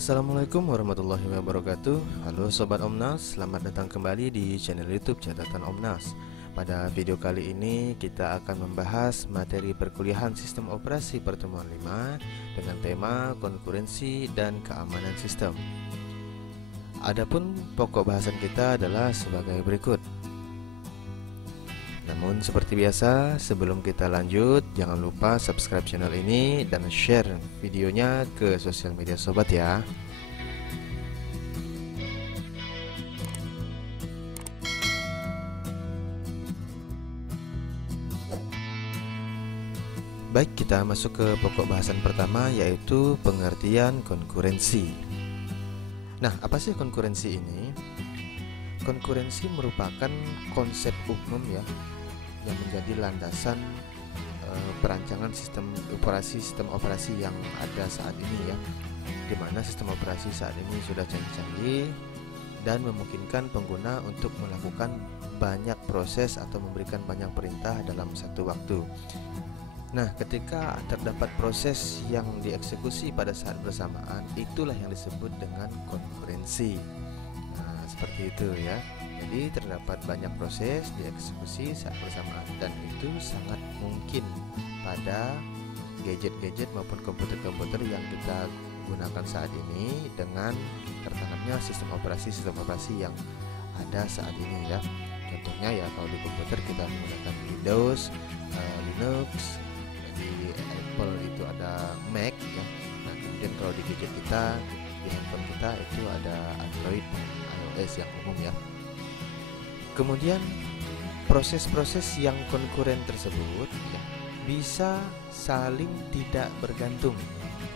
Assalamualaikum warahmatullahi wabarakatuh. Halo Sobat Omnas, selamat datang kembali di channel YouTube Catatan Omnas. Pada video kali ini kita akan membahas materi perkuliahan Sistem Operasi Pertemuan 5 dengan tema konkurensi dan keamanan sistem. Adapun pokok bahasan kita adalah sebagai berikut. Namun seperti biasa, sebelum kita lanjut, jangan lupa subscribe channel ini dan share videonya ke sosial media sobat ya. Baik, kita masuk ke pokok bahasan pertama, yaitu pengertian konkurensi. Nah, apa sih konkurensi ini? Konkurensi merupakan konsep umum ya, yang menjadi landasan perancangan sistem operasi yang ada saat ini ya, di mana sistem operasi saat ini sudah canggih-canggih dan memungkinkan pengguna untuk melakukan banyak proses atau memberikan banyak perintah dalam satu waktu. Nah, ketika terdapat proses yang dieksekusi pada saat bersamaan, itulah yang disebut dengan konkurensi. Nah, seperti itu ya. Jadi terdapat banyak proses dieksekusi saat bersamaan, dan itu sangat mungkin pada gadget-gadget maupun komputer-komputer yang kita gunakan saat ini dengan tertanamnya sistem operasi yang ada saat ini ya. Contohnya ya, kalau di komputer kita menggunakan Windows, Linux, di Apple itu ada Mac ya. Nah, kemudian kalau di gadget kita, di handphone kita itu ada Android dan iOS yang umum ya. Kemudian proses-proses yang konkuren tersebut ya, bisa saling tidak bergantung.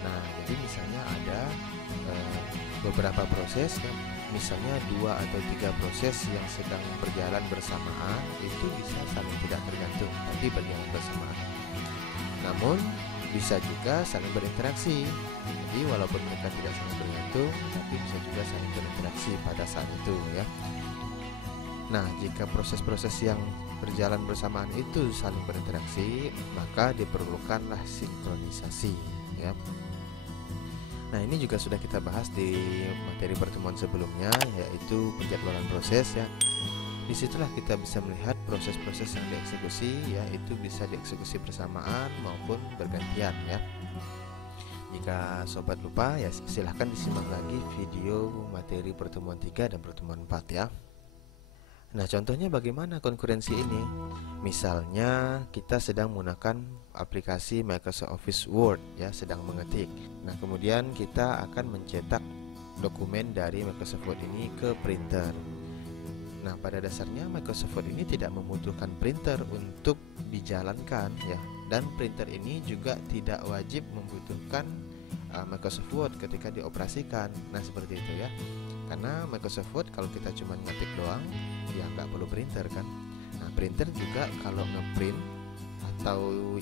Nah, jadi misalnya ada beberapa proses ya, misalnya 2 atau 3 proses yang sedang berjalan bersamaan, itu bisa saling tidak bergantung tapi berjalan bersamaan. Namun bisa juga saling berinteraksi. Jadi walaupun mereka tidak saling bergantung, tapi bisa juga saling berinteraksi pada saat itu ya. Nah, jika proses-proses yang berjalan bersamaan itu saling berinteraksi, maka diperlukanlah sinkronisasi ya. Nah, ini juga sudah kita bahas di materi pertemuan sebelumnya, yaitu penjadwalan proses ya. Disitulah kita bisa melihat proses-proses yang dieksekusi ya, itu bisa dieksekusi bersamaan maupun bergantian ya. Jika sobat lupa ya, silahkan disimak lagi video materi pertemuan 3 dan pertemuan 4 ya. Nah, contohnya bagaimana konkurensi ini? Misalnya kita sedang menggunakan aplikasi Microsoft Office Word ya, sedang mengetik. Nah, kemudian kita akan mencetak dokumen dari Microsoft Word ini ke printer. Nah, pada dasarnya Microsoft Word ini tidak membutuhkan printer untuk dijalankan ya, dan printer ini juga tidak wajib membutuhkan Microsoft Word ketika dioperasikan. Nah, seperti itu ya. Karena Microsoft Word kalau kita cuma ngetik doang, ya nggak perlu printer kan. Nah, printer juga kalau ngeprint atau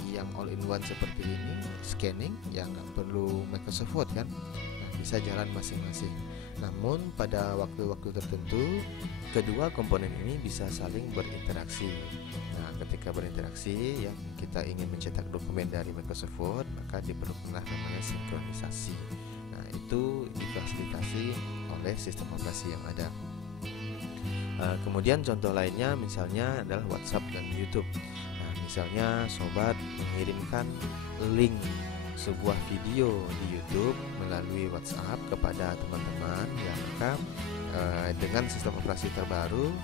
yang all-in-one seperti ini, scanning, ya nggak perlu Microsoft Word kan. Nah, bisa jalan masing-masing. Namun pada waktu-waktu tertentu, kedua komponen ini bisa saling berinteraksi. Nah, ketika berinteraksi ya, kita ingin mencetak dokumen dari Microsoft Word, maka diperlukanlah namanya sinkronisasi. Nah, itu difasilitasi oleh sistem operasi yang ada. Kemudian contoh lainnya misalnya adalah WhatsApp dan YouTube. Nah, misalnya sobat mengirimkan link sebuah video di YouTube melalui WhatsApp kepada teman-teman ya, maka dengan sistem operasi terbaru,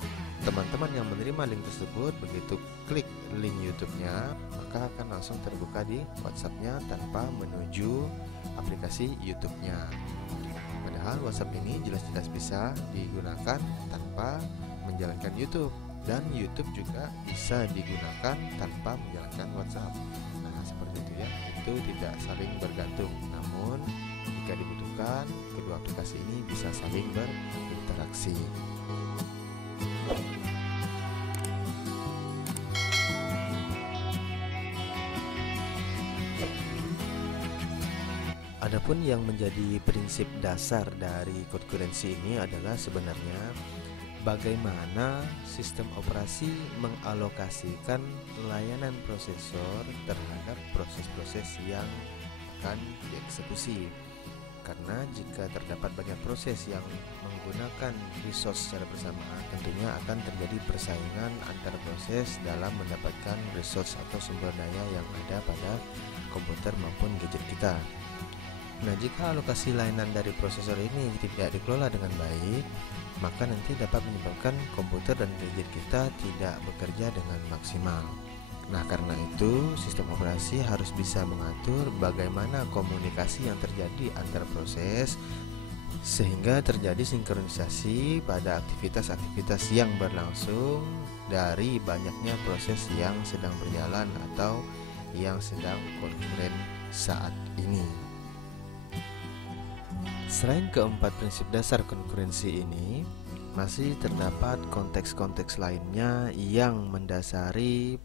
teman-teman yang menerima link tersebut begitu klik link YouTube-nya, maka akan langsung terbuka di WhatsApp-nya tanpa menuju aplikasi YouTube-nya. Padahal WhatsApp ini jelas-jelas bisa digunakan tanpa menjalankan YouTube, dan YouTube juga bisa digunakan tanpa menjalankan WhatsApp. Nah, seperti itu ya, itu tidak saling bergantung. Namun jika dibutuhkan, kedua aplikasi ini bisa saling berinteraksi. Adapun yang menjadi prinsip dasar dari konkurensi ini adalah sebenarnya bagaimana sistem operasi mengalokasikan layanan prosesor terhadap proses-proses yang akan dieksekusi. Karena jika terdapat banyak proses yang menggunakan resource secara bersamaan, tentunya akan terjadi persaingan antar proses dalam mendapatkan resource atau sumber daya yang ada pada komputer maupun gadget kita. Nah, jika alokasi layanan dari prosesor ini tidak dikelola dengan baik, maka nanti dapat menyebabkan komputer dan gadget kita tidak bekerja dengan maksimal. Nah, karena itu sistem operasi harus bisa mengatur bagaimana komunikasi yang terjadi antar proses sehingga terjadi sinkronisasi pada aktivitas-aktivitas yang berlangsung dari banyaknya proses yang sedang berjalan atau yang sedang konkuren saat ini. Selain keempat prinsip dasar konkurensi ini, masih terdapat konteks-konteks lainnya yang mendasari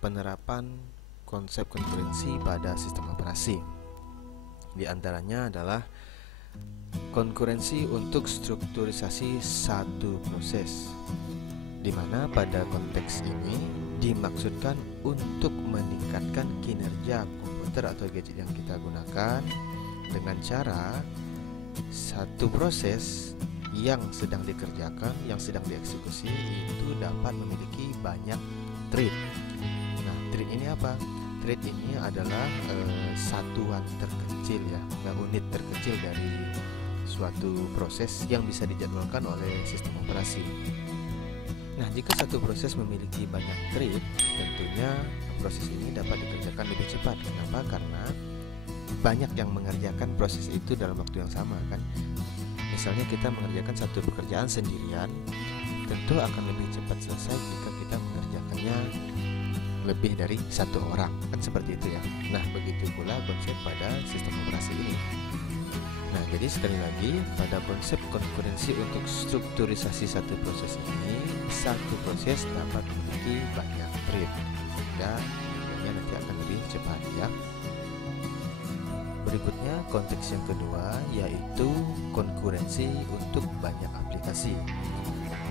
penerapan konsep konkurensi pada sistem operasi. Di antaranya adalah konkurensi untuk strukturisasi satu proses, di mana pada konteks ini dimaksudkan untuk meningkatkan kinerja komputer atau gadget yang kita gunakan dengan cara satu proses yang sedang dikerjakan, yang sedang dieksekusi itu dapat memiliki banyak thread. Nah, thread ini apa? Thread ini adalah satuan terkecil ya, unit terkecil dari suatu proses yang bisa dijadwalkan oleh sistem operasi. Nah, jika satu proses memiliki banyak thread, tentunya proses ini dapat dikerjakan lebih cepat. Kenapa? Karena banyak yang mengerjakan proses itu dalam waktu yang sama kan. Misalnya kita mengerjakan satu pekerjaan sendirian, tentu akan lebih cepat selesai jika kita mengerjakannya lebih dari satu orang, kan seperti itu ya. Nah, begitu pula konsep pada sistem operasi ini. Nah, jadi sekali lagi pada konsep konkurensi untuk strukturisasi satu proses ini, satu proses dapat memiliki banyak thread dan nanti akan lebih cepat ya. Berikutnya konteks yang kedua yaitu konkurensi untuk banyak aplikasi.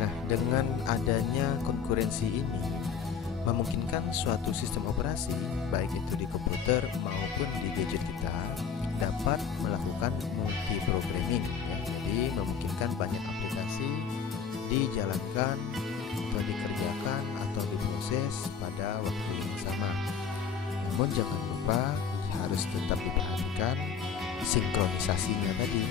Nah, dengan adanya konkurensi ini memungkinkan suatu sistem operasi baik itu di komputer maupun di gadget kita dapat melakukan multi-programming ya. Jadi memungkinkan banyak aplikasi dijalankan atau dikerjakan atau diproses pada waktu yang sama. Namun jangan lupa harus tetap diperhatikan sinkronisasinya tadi,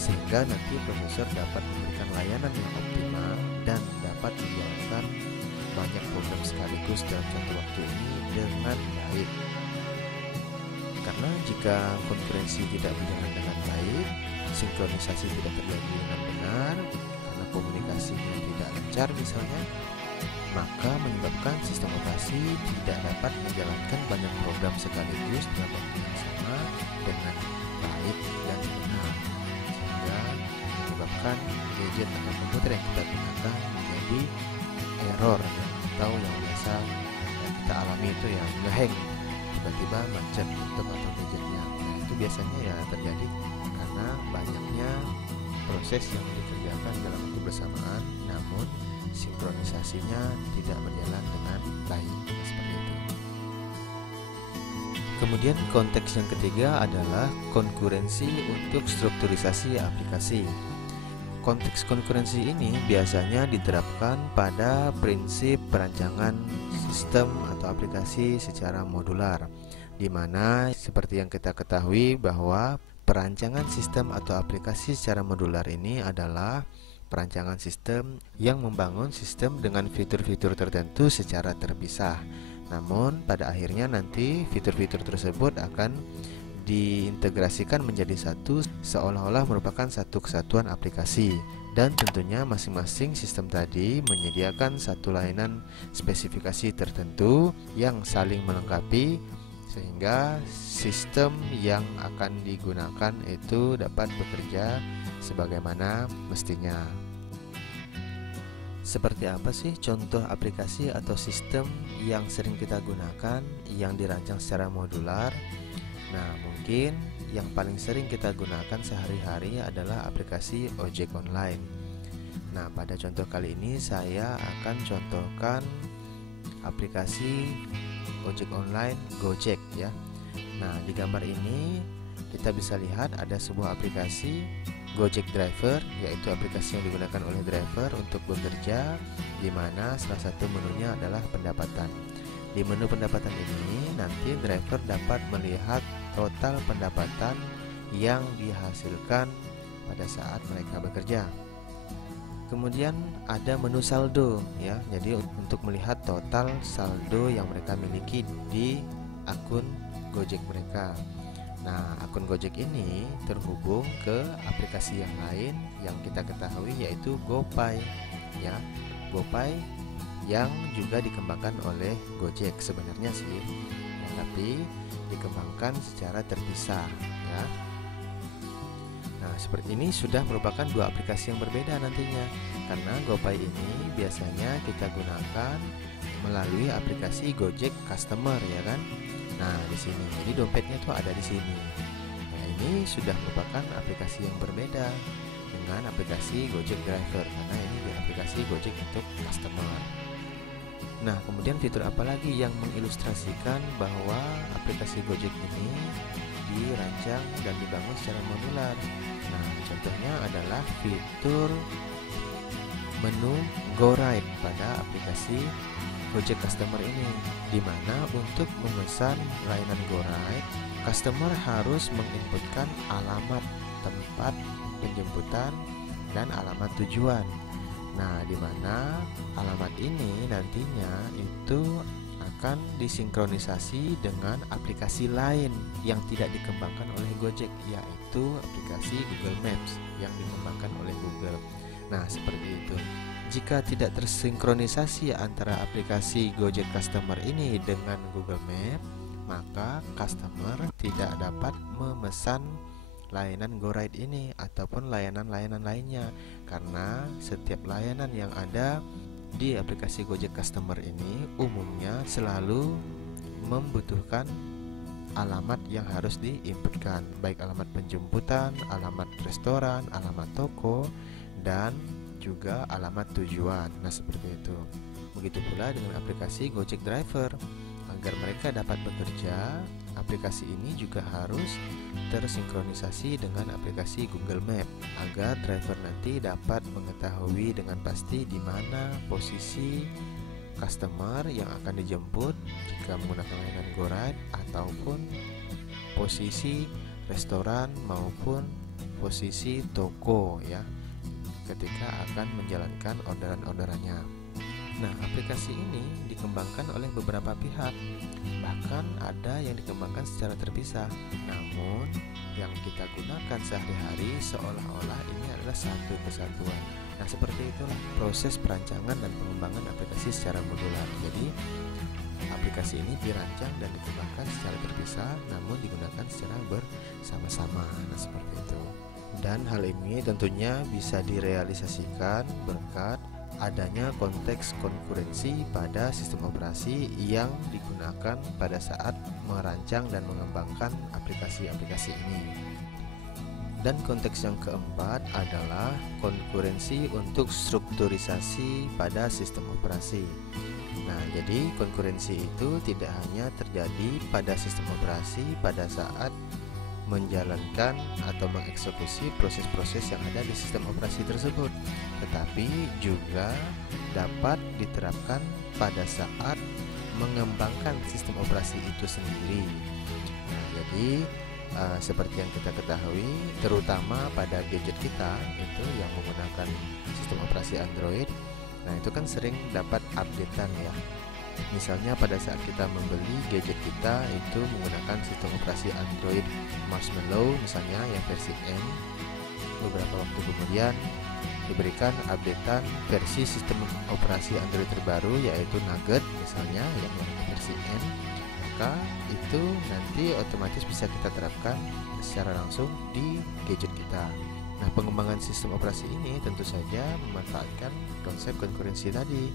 sehingga nanti prosesor dapat memberikan layanan yang optimal dan dapat menjalankan banyak program sekaligus dalam satu waktu ini dengan baik. Karena jika konkurensi tidak berjalan dengan baik, sinkronisasi tidak terjadi dengan benar, karena komunikasinya tidak lancar misalnya, maka menyebabkan sistem operasi tidak dapat menjalankan banyak program sekaligus dalam waktu yang sama dengan baik dan benar, sehingga menyebabkan gadget atau komputer yang kita gunakan menjadi error atau yang biasa yang kita alami itu yang ngehang, tiba-tiba macet laptop atau gadgetnya. Nah, itu biasanya ya terjadi karena banyaknya proses yang dikerjakan dalam waktu bersamaan, namun sinkronisasinya tidak berjalan dengan baik, seperti itu. Kemudian konteks yang ketiga adalah konkurensi untuk strukturisasi aplikasi. Konteks konkurensi ini biasanya diterapkan pada prinsip perancangan sistem atau aplikasi secara modular, di mana seperti yang kita ketahui bahwa perancangan sistem atau aplikasi secara modular ini adalah perancangan sistem yang membangun sistem dengan fitur-fitur tertentu secara terpisah. Namun pada akhirnya nanti fitur-fitur tersebut akan diintegrasikan menjadi satu, seolah-olah merupakan satu kesatuan aplikasi. Dan tentunya masing-masing sistem tadi menyediakan satu layanan spesifikasi tertentu yang saling melengkapi, sehingga sistem yang akan digunakan itu dapat bekerja sebagaimana mestinya. Seperti apa sih contoh aplikasi atau sistem yang sering kita gunakan yang dirancang secara modular? Nah, mungkin yang paling sering kita gunakan sehari-hari adalah aplikasi ojek online. Nah, pada contoh kali ini saya akan contohkan aplikasi ojek online Gojek ya. Nah, di gambar ini kita bisa lihat ada sebuah aplikasi Gojek Driver, yaitu aplikasi yang digunakan oleh driver untuk bekerja, di mana salah satu menunya adalah pendapatan. Di menu pendapatan ini nanti driver dapat melihat total pendapatan yang dihasilkan pada saat mereka bekerja. Kemudian ada menu saldo ya. Jadi untuk melihat total saldo yang mereka miliki di akun Gojek mereka. Nah, akun Gojek ini terhubung ke aplikasi yang lain yang kita ketahui, yaitu GoPay ya. GoPay yang juga dikembangkan oleh Gojek sebenarnya sih ya, tapi dikembangkan secara terpisah ya. Nah, seperti ini sudah merupakan dua aplikasi yang berbeda nantinya, karena GoPay ini biasanya kita gunakan melalui aplikasi Gojek Customer ya kan. Nah, di sini jadi dompetnya tuh ada di sini. Nah, ini sudah merupakan aplikasi yang berbeda dengan aplikasi Gojek Driver, karena ini di aplikasi Gojek untuk customer. Nah, kemudian fitur apa lagi yang mengilustrasikan bahwa aplikasi Gojek ini dirancang dan dibangun secara modular? Nah, contohnya adalah fitur menu Go Ride pada aplikasi Gojek Customer ini, di mana untuk memesan layanan Go Ride, customer harus menginputkan alamat tempat penjemputan dan alamat tujuan. Nah, di mana alamat ini nantinya itu akan disinkronisasi dengan aplikasi lain yang tidak dikembangkan oleh Gojek, yaitu aplikasi Google Maps yang dikembangkan oleh Google. Nah, seperti itu. Jika tidak tersinkronisasi antara aplikasi Gojek Customer ini dengan Google Maps, maka customer tidak dapat memesan layanan Go Ride ini ataupun layanan-layanan lainnya, karena setiap layanan yang ada di aplikasi Gojek Customer ini umumnya selalu membutuhkan alamat yang harus diinputkan, baik alamat penjemputan, alamat restoran, alamat toko, dan juga alamat tujuan. Nah, seperti itu. Begitu pula dengan aplikasi Gojek Driver. Agar mereka dapat bekerja, aplikasi ini juga harus tersinkronisasi dengan aplikasi Google Map, agar driver nanti dapat mengetahui dengan pasti di mana posisi customer yang akan dijemput jika menggunakan layanan Go Ride, ataupun posisi restoran maupun posisi toko ya, ketika akan menjalankan orderan-orderannya. Nah, aplikasi ini dikembangkan oleh beberapa pihak, bahkan ada yang dikembangkan secara terpisah. Namun, yang kita gunakan sehari-hari seolah-olah ini adalah satu kesatuan. Nah, seperti itulah proses perancangan dan pengembangan aplikasi secara modular. Jadi, aplikasi ini dirancang dan dikembangkan secara terpisah, namun digunakan secara bersama-sama. Nah, seperti itu. Dan hal ini tentunya bisa direalisasikan berkat adanya konteks konkurensi pada sistem operasi yang digunakan pada saat merancang dan mengembangkan aplikasi-aplikasi ini. Dan konteks yang keempat adalah konkurensi untuk strukturisasi pada sistem operasi. Nah, jadi konkurensi itu tidak hanya terjadi pada sistem operasi pada saat menjalankan atau mengeksekusi proses-proses yang ada di sistem operasi tersebut, tetapi juga dapat diterapkan pada saat mengembangkan sistem operasi itu sendiri. Nah, jadi seperti yang kita ketahui, terutama pada gadget kita itu yang menggunakan sistem operasi Android, nah itu kan sering dapat updatean ya. Misalnya pada saat kita membeli gadget kita itu menggunakan sistem operasi Android Marshmallow misalnya yang versi M, beberapa waktu kemudian diberikan updatean versi sistem operasi Android terbaru yaitu Nugget misalnya yang versi N, maka itu nanti otomatis bisa kita terapkan secara langsung di gadget kita. Nah, pengembangan sistem operasi ini tentu saja memanfaatkan konsep konkurensi tadi,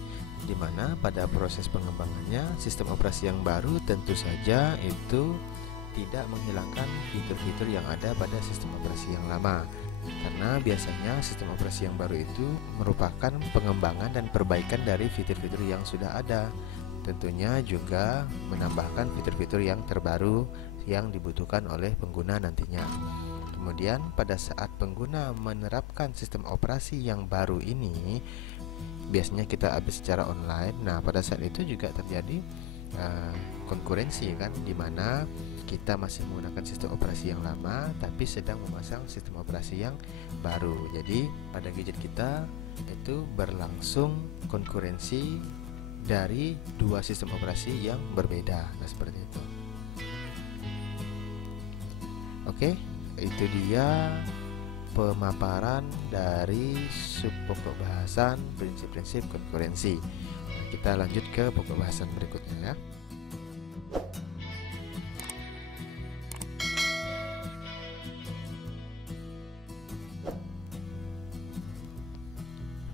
di mana pada proses pengembangannya sistem operasi yang baru tentu saja itu tidak menghilangkan fitur-fitur yang ada pada sistem operasi yang lama, karena biasanya sistem operasi yang baru itu merupakan pengembangan dan perbaikan dari fitur-fitur yang sudah ada. Tentunya juga menambahkan fitur-fitur yang terbaru yang dibutuhkan oleh pengguna nantinya. Kemudian pada saat pengguna menerapkan sistem operasi yang baru ini, biasanya kita update secara online. Nah, pada saat itu juga terjadi konkurensi kan, dimana kita masih menggunakan sistem operasi yang lama tapi sedang memasang sistem operasi yang baru. Jadi pada gadget kita itu berlangsung konkurensi dari dua sistem operasi yang berbeda. Nah, seperti itu. Oke, itu dia pemaparan dari sub pokok bahasan prinsip-prinsip konkurensi. Nah, kita lanjut ke pokok bahasan berikutnya ya.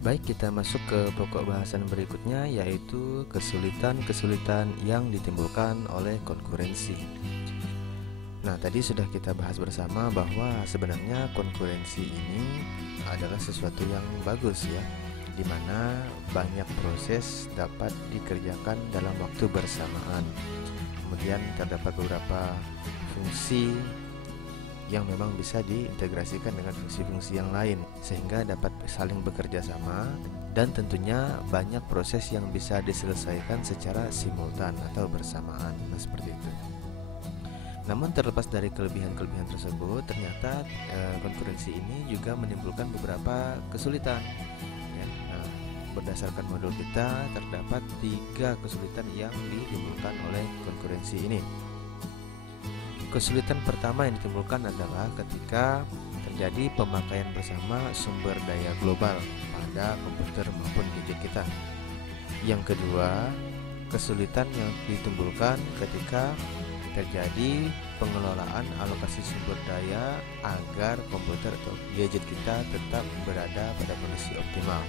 Baik, kita masuk ke pokok bahasan berikutnya, yaitu kesulitan-kesulitan yang ditimbulkan oleh konkurensi. Nah, tadi sudah kita bahas bersama bahwa sebenarnya konkurensi ini adalah sesuatu yang bagus ya, dimana banyak proses dapat dikerjakan dalam waktu bersamaan. Kemudian terdapat beberapa fungsi yang memang bisa diintegrasikan dengan fungsi-fungsi yang lain sehingga dapat saling bekerja sama, dan tentunya banyak proses yang bisa diselesaikan secara simultan atau bersamaan. Nah, seperti itu. Namun terlepas dari kelebihan-kelebihan tersebut, ternyata konkurensi ini juga menimbulkan beberapa kesulitan ya. Nah, berdasarkan modul kita terdapat 3 kesulitan yang ditimbulkan oleh konkurensi ini. Kesulitan pertama yang ditimbulkan adalah ketika terjadi pemakaian bersama sumber daya global pada komputer maupun gadget kita. Yang kedua, kesulitan yang ditimbulkan ketika terjadi pengelolaan alokasi sumber daya agar komputer atau gadget kita tetap berada pada kondisi optimal.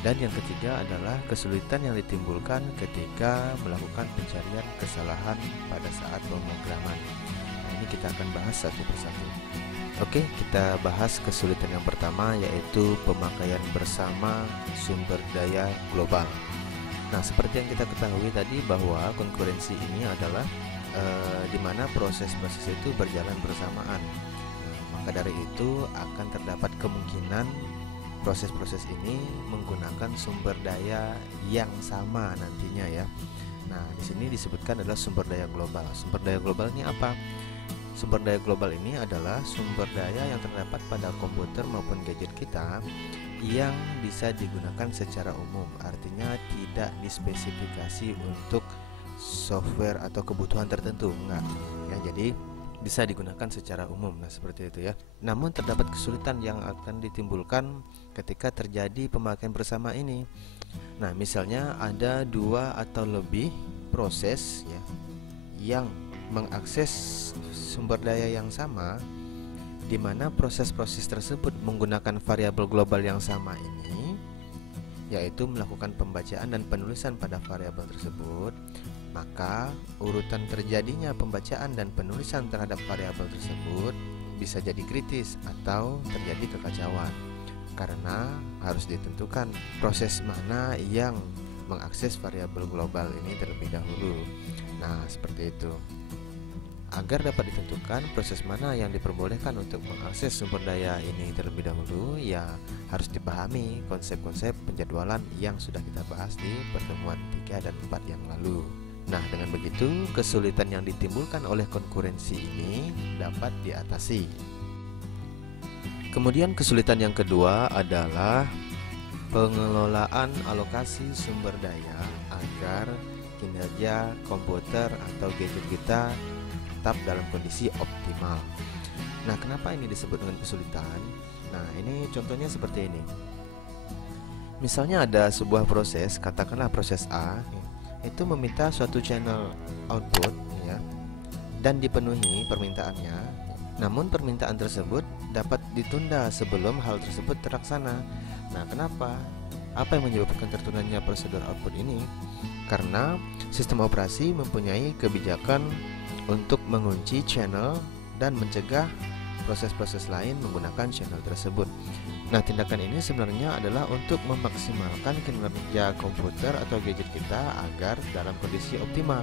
Dan yang ketiga adalah kesulitan yang ditimbulkan ketika melakukan pencarian kesalahan pada saat pemrograman. Nah, ini kita akan bahas satu persatu. Oke, kita bahas kesulitan yang pertama, yaitu pemakaian bersama sumber daya global. Nah, seperti yang kita ketahui tadi bahwa konkurensi ini adalah di mana proses-proses itu berjalan bersamaan. Nah, maka dari itu akan terdapat kemungkinan proses-proses ini menggunakan sumber daya yang sama nantinya ya. Nah, di sini disebutkan adalah sumber daya global. Sumber daya global ini apa? Sumber daya global ini adalah sumber daya yang terdapat pada komputer maupun gadget kita yang bisa digunakan secara umum. Artinya tidak dispesifikasi untuk software atau kebutuhan tertentu, enggak ya. Jadi bisa digunakan secara umum. Nah, seperti itu ya. Namun terdapat kesulitan yang akan ditimbulkan ketika terjadi pemakaian bersama ini. Nah, misalnya ada 2 atau lebih proses ya yang mengakses sumber daya yang sama, di mana proses-proses tersebut menggunakan variabel global yang sama ini, yaitu melakukan pembacaan dan penulisan pada variabel tersebut. Maka urutan terjadinya pembacaan dan penulisan terhadap variabel tersebut bisa jadi kritis atau terjadi kekacauan, karena harus ditentukan proses mana yang mengakses variabel global ini terlebih dahulu. Nah, seperti itu. Agar dapat ditentukan proses mana yang diperbolehkan untuk mengakses sumber daya ini terlebih dahulu, ya harus dipahami konsep-konsep penjadwalan yang sudah kita bahas di pertemuan 3 dan 4 yang lalu. Nah, dengan begitu kesulitan yang ditimbulkan oleh konkurensi ini dapat diatasi. Kemudian kesulitan yang kedua adalah pengelolaan alokasi sumber daya agar kinerja komputer atau gadget kita tetap dalam kondisi optimal. Nah, kenapa ini disebut dengan kesulitan? Nah, ini contohnya seperti ini. Misalnya ada sebuah proses, katakanlah proses A, itu meminta suatu channel output ya, dan dipenuhi permintaannya. Namun permintaan tersebut dapat ditunda sebelum hal tersebut terlaksana. Nah, kenapa? Apa yang menyebabkan tertundanya prosedur output ini? Karena sistem operasi mempunyai kebijakan untuk mengunci channel dan mencegah proses-proses lain menggunakan channel tersebut. Nah, tindakan ini sebenarnya adalah untuk memaksimalkan kinerja komputer atau gadget kita agar dalam kondisi optimal.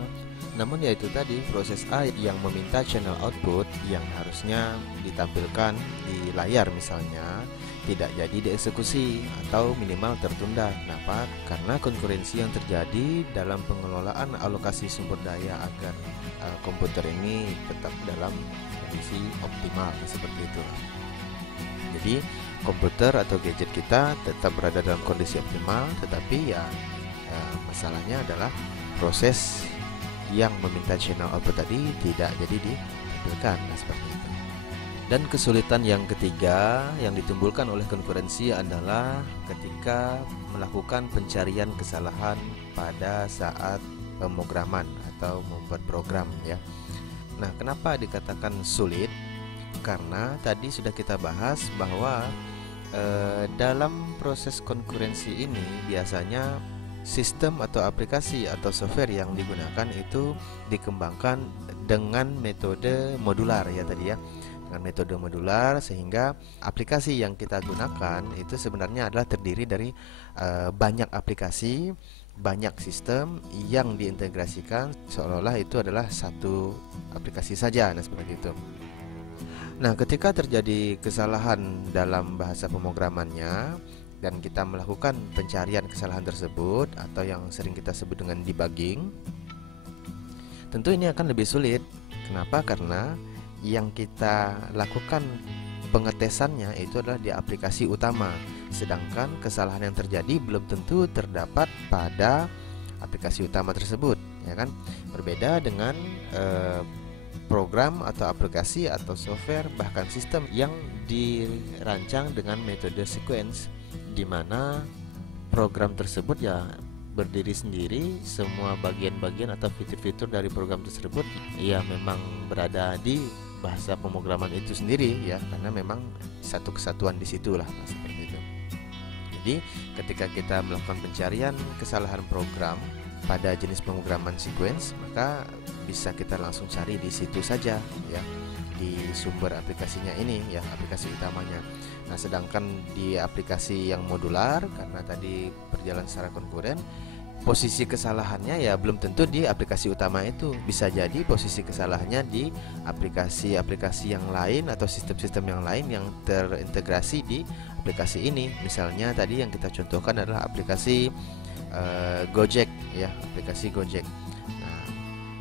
Namun yaitu tadi, proses A yang meminta channel output yang harusnya ditampilkan di layar misalnya tidak jadi dieksekusi atau minimal tertunda. Kenapa? Karena konkurensi yang terjadi dalam pengelolaan alokasi sumber daya agar komputer ini tetap dalam kondisi optimal, seperti itu. Jadi komputer atau gadget kita tetap berada dalam kondisi optimal, tetapi masalahnya adalah proses yang meminta channel output tadi tidak jadi ditampilkan, seperti itu. Dan kesulitan yang ketiga yang ditimbulkan oleh konkurensi adalah ketika melakukan pencarian kesalahan pada saat pemrograman atau membuat program, ya. Nah, kenapa dikatakan sulit? Karena tadi sudah kita bahas bahwa dalam proses konkurensi ini biasanya sistem atau aplikasi atau software yang digunakan itu dikembangkan dengan metode modular, ya tadi ya, dengan metode modular, sehingga aplikasi yang kita gunakan itu sebenarnya adalah terdiri dari banyak aplikasi, banyak sistem yang diintegrasikan seolah-olah itu adalah satu aplikasi saja. Nah, seperti itu. Nah, ketika terjadi kesalahan dalam bahasa pemrogramannya dan kita melakukan pencarian kesalahan tersebut atau yang sering kita sebut dengan debugging, tentu ini akan lebih sulit. Kenapa? Karena yang kita lakukan pengetesannya itu adalah di aplikasi utama, sedangkan kesalahan yang terjadi belum tentu terdapat pada aplikasi utama tersebut, ya kan? Berbeda dengan program atau aplikasi atau software bahkan sistem yang dirancang dengan metode sequence, di mana program tersebut ya berdiri sendiri, semua bagian-bagian atau fitur-fitur dari program tersebut ya memang berada di bahasa pemrograman itu sendiri, ya, karena memang satu kesatuan di situlah, seperti itu. Jadi ketika kita melakukan pencarian kesalahan program pada jenis pemrograman sequence, maka bisa kita langsung cari di situ saja, ya, di sumber aplikasinya ini, ya, aplikasi utamanya. Nah, sedangkan di aplikasi yang modular, karena tadi berjalan secara konkuren, posisi kesalahannya ya belum tentu di aplikasi utama itu, bisa jadi posisi kesalahannya di aplikasi-aplikasi yang lain atau sistem-sistem yang lain yang terintegrasi di aplikasi ini. Misalnya tadi yang kita contohkan adalah aplikasi Gojek, ya, aplikasi Gojek.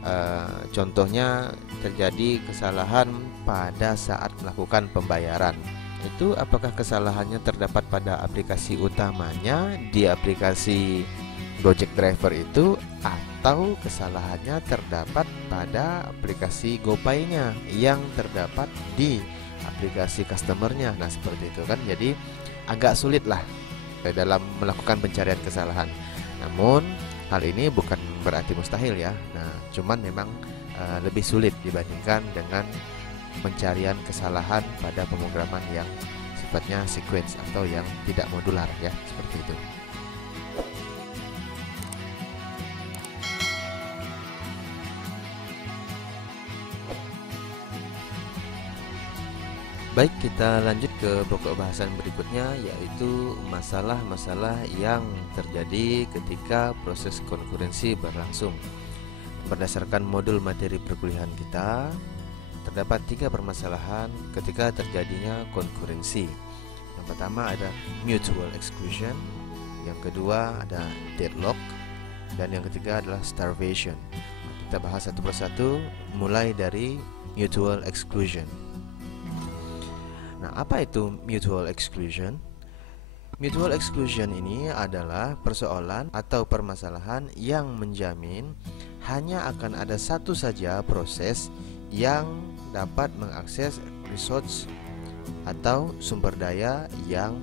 Nah, contohnya terjadi kesalahan pada saat melakukan pembayaran. Itu apakah kesalahannya terdapat pada aplikasi utamanya di aplikasi Gojek Driver itu, atau kesalahannya terdapat pada aplikasi GoPay-nya yang terdapat di aplikasi customer-nya? Nah, seperti itu kan. Jadi agak sulit lah dalam melakukan pencarian kesalahan. Namun hal ini bukan berarti mustahil, ya. Nah, cuman memang lebih sulit dibandingkan dengan pencarian kesalahan pada pemrograman yang sifatnya sequence atau yang tidak modular, ya, seperti itu. Baik, kita lanjut ke pokok bahasan berikutnya, yaitu masalah-masalah yang terjadi ketika proses konkurensi berlangsung. Berdasarkan modul materi perkuliahan kita, terdapat 3 permasalahan ketika terjadinya konkurensi. Yang pertama ada mutual exclusion, yang kedua ada deadlock, dan yang ketiga adalah starvation. Kita bahas satu persatu, mulai dari mutual exclusion. Nah, apa itu mutual exclusion? Mutual exclusion ini adalah persoalan atau permasalahan yang menjamin hanya akan ada satu saja proses yang dapat mengakses resource atau sumber daya yang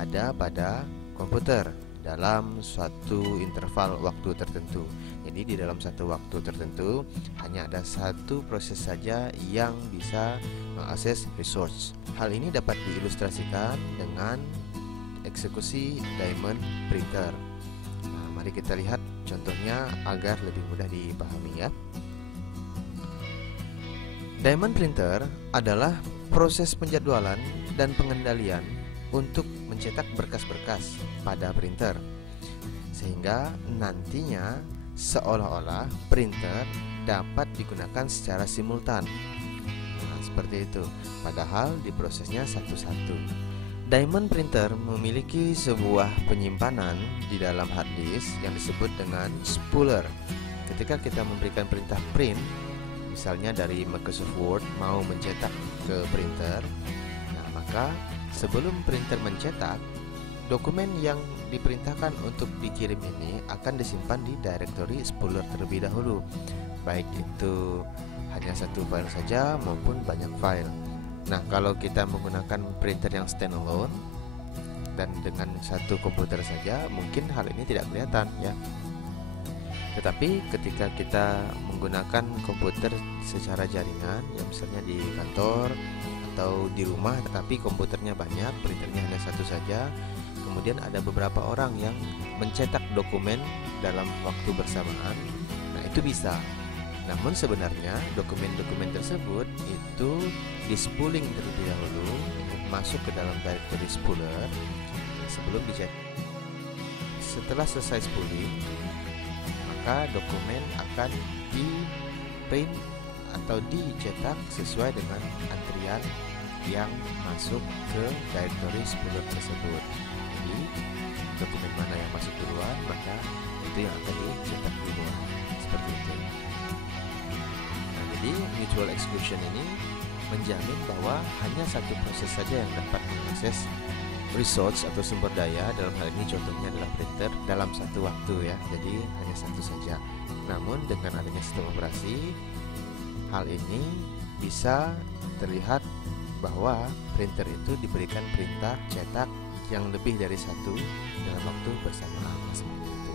ada pada komputer dalam suatu interval waktu tertentu. Jadi di dalam satu waktu tertentu hanya ada satu proses saja yang bisa mengakses resource. Hal ini dapat diilustrasikan dengan eksekusi diamond printer. Nah, mari kita lihat contohnya agar lebih mudah dipahami, ya. Diamond printer adalah proses penjadwalan dan pengendalian untuk mencetak berkas-berkas pada printer, sehingga nantinya seolah-olah printer dapat digunakan secara simultan. Nah, seperti itu. Padahal diprosesnya satu-satu. Diamond printer memiliki sebuah penyimpanan di dalam hard disk yang disebut dengan spooler. Ketika kita memberikan perintah print, misalnya dari Microsoft Word mau mencetak ke printer, nah maka sebelum printer mencetak, dokumen yang diperintahkan untuk dikirim ini akan disimpan di directory spooler terlebih dahulu, baik itu hanya satu file saja maupun banyak file. Nah, kalau kita menggunakan printer yang standalone dan dengan satu komputer saja, mungkin hal ini tidak kelihatan ya. Tetapi ketika kita menggunakan komputer secara jaringan, ya misalnya di kantor atau di rumah, tetapi komputernya banyak, printernya hanya satu saja, kemudian ada beberapa orang yang mencetak dokumen dalam waktu bersamaan, nah itu bisa. Namun sebenarnya dokumen-dokumen tersebut itu di-spooling terlebih dahulu, masuk ke dalam directory spooler sebelum dicetak. Setelah selesai spooling, maka dokumen akan di-print atau dicetak sesuai dengan antrian yang masuk ke directory spooler tersebut. Jadi dokumen mana yang masuk duluan, maka itu yang akan dicetak duluan. Seperti itu. Nah, jadi mutual exclusion ini menjamin bahwa hanya satu proses saja yang dapat mengakses resource atau sumber daya, dalam hal ini contohnya adalah printer, dalam satu waktu ya. Jadi hanya satu saja. Namun dengan adanya sistem operasi, hal ini bisa terlihat bahwa printer itu diberikan perintah cetak yang lebih dari satu dalam waktu bersamaan, seperti itu.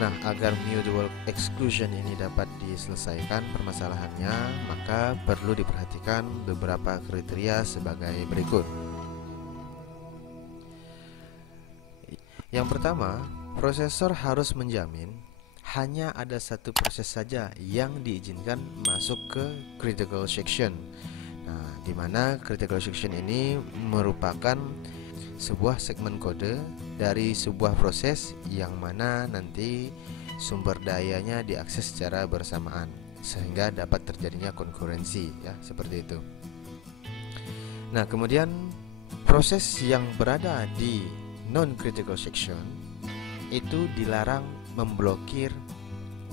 Nah, agar mutual exclusion ini dapat diselesaikan permasalahannya, maka perlu diperhatikan beberapa kriteria sebagai berikut. Yang pertama, prosesor harus menjamin hanya ada satu proses saja yang diizinkan masuk ke critical section. Nah, di mana critical section ini merupakan sebuah segmen kode dari sebuah proses yang mana nanti sumber dayanya diakses secara bersamaan, sehingga dapat terjadinya konkurensi ya, seperti itu. Nah, kemudian proses yang berada di non-critical section itu dilarang memblokir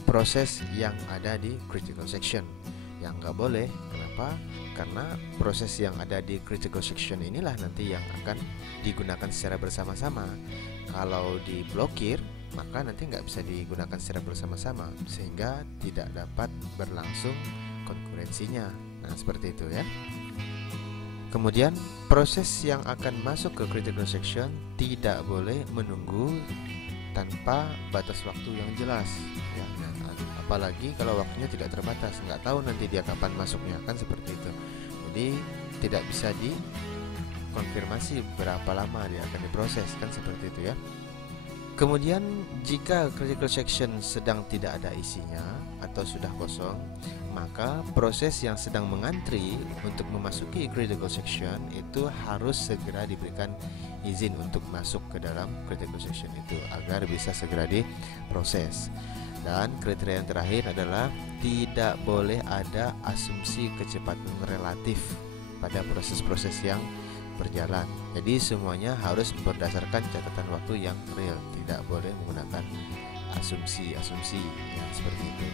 proses yang ada di critical section. Yang nggak boleh, kenapa? Karena proses yang ada di critical section inilah nanti yang akan digunakan secara bersama-sama. Kalau diblokir, maka nanti nggak bisa digunakan secara bersama-sama, sehingga tidak dapat berlangsung konkurensinya. Nah, seperti itu ya. Kemudian proses yang akan masuk ke critical section tidak boleh menunggu tanpa batas waktu yang jelas ya. Nah, apalagi kalau waktunya tidak terbatas, nggak tahu nanti dia kapan masuknya, kan seperti itu. Jadi tidak bisa dikonfirmasi berapa lama dia akan diproses, kan seperti itu ya. Kemudian jika critical section sedang tidak ada isinya atau sudah kosong, maka proses yang sedang mengantri untuk memasuki critical section itu harus segera diberikan izin untuk masuk ke dalam critical section itu agar bisa segera diproses. Dan kriteria yang terakhir adalah tidak boleh ada asumsi kecepatan relatif pada proses-proses yang berjalan. Jadi semuanya harus berdasarkan catatan waktu yang real, tidak boleh menggunakan asumsi-asumsi yang seperti itu.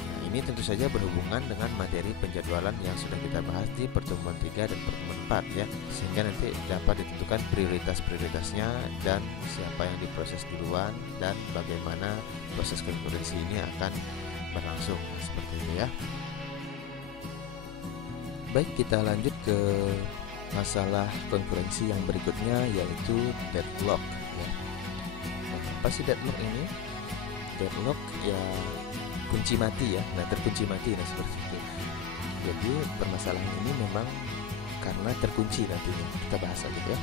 Nah, ini tentu saja berhubungan dengan materi penjadwalan yang sudah kita bahas di pertemuan 3 dan pertemuan 4 ya, sehingga nanti dapat ditentukan prioritas-prioritasnya dan siapa yang diproses duluan dan bagaimana proses konkurensi ini akan berlangsung. Nah, seperti itu ya. Baik, kita lanjut ke masalah konkurensi yang berikutnya, yaitu deadlock ya. Nah, apa sih deadlock ini? Deadlock ya kunci mati ya, nah terkunci mati, nah seperti itu. Jadi permasalahan ini memang karena terkunci nantinya, kita bahas aja ya.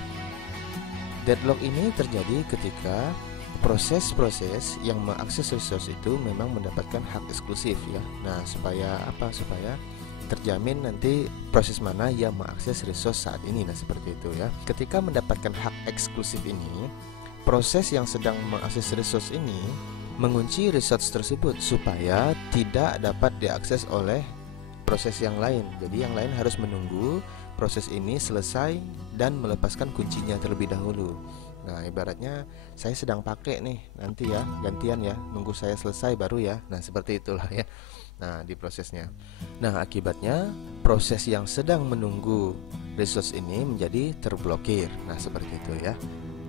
Deadlock ini terjadi ketika proses-proses yang mengakses resource itu memang mendapatkan hak eksklusif ya. Nah, supaya apa? Supaya terjamin nanti proses mana yang mengakses resource saat ini. Nah, seperti itu ya. Ketika mendapatkan hak eksklusif ini, proses yang sedang mengakses resource ini mengunci resource tersebut supaya tidak dapat diakses oleh proses yang lain. Jadi yang lain harus menunggu proses ini selesai dan melepaskan kuncinya terlebih dahulu. Nah, ibaratnya saya sedang pakai nih, nanti ya gantian ya, nunggu saya selesai baru ya. Nah, seperti itulah ya. Nah, di prosesnya. Nah, akibatnya proses yang sedang menunggu resource ini menjadi terblokir. Nah, seperti itu ya.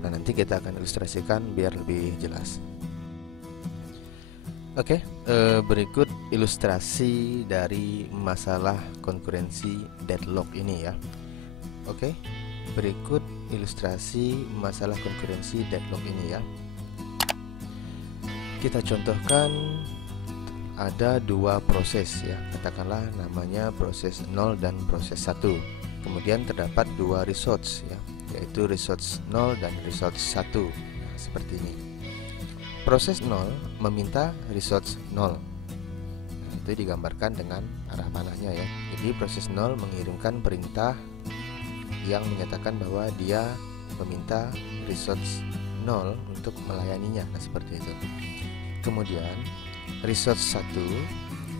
Nah, nanti kita akan ilustrasikan biar lebih jelas. Oke, berikut ilustrasi dari masalah konkurensi deadlock ini ya. Oke, berikut ilustrasi masalah konkurensi deadlock ini ya. Kita contohkan ada dua proses ya, katakanlah namanya proses 0 dan proses 1. Kemudian terdapat dua resource ya, yaitu resource 0 dan resource 1. Nah, seperti ini. Proses 0 meminta resource 0. Nah, itu digambarkan dengan arah panahnya ya. Jadi proses 0 mengirimkan perintah yang menyatakan bahwa dia meminta resource 0 untuk melayaninya. Nah, seperti itu. Kemudian resource 1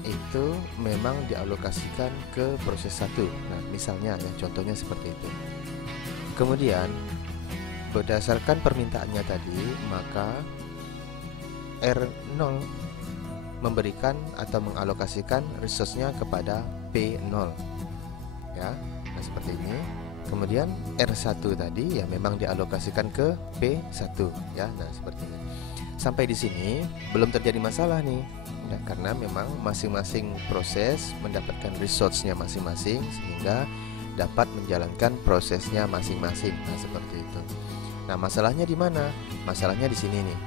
itu memang dialokasikan ke proses 1. Nah, misalnya ya, contohnya seperti itu. Kemudian berdasarkan permintaannya tadi, maka R0 memberikan atau mengalokasikan resource-nya kepada P0 ya. Nah, seperti ini. Kemudian R1 tadi ya memang dialokasikan ke P1 ya. Nah, seperti ini. Sampai di sini belum terjadi masalah nih. Nah, karena memang masing-masing proses mendapatkan resource-nya masing-masing sehingga dapat menjalankan prosesnya masing-masing. Nah, seperti itu. Nah, masalahnya di mana? Masalahnya di sini nih.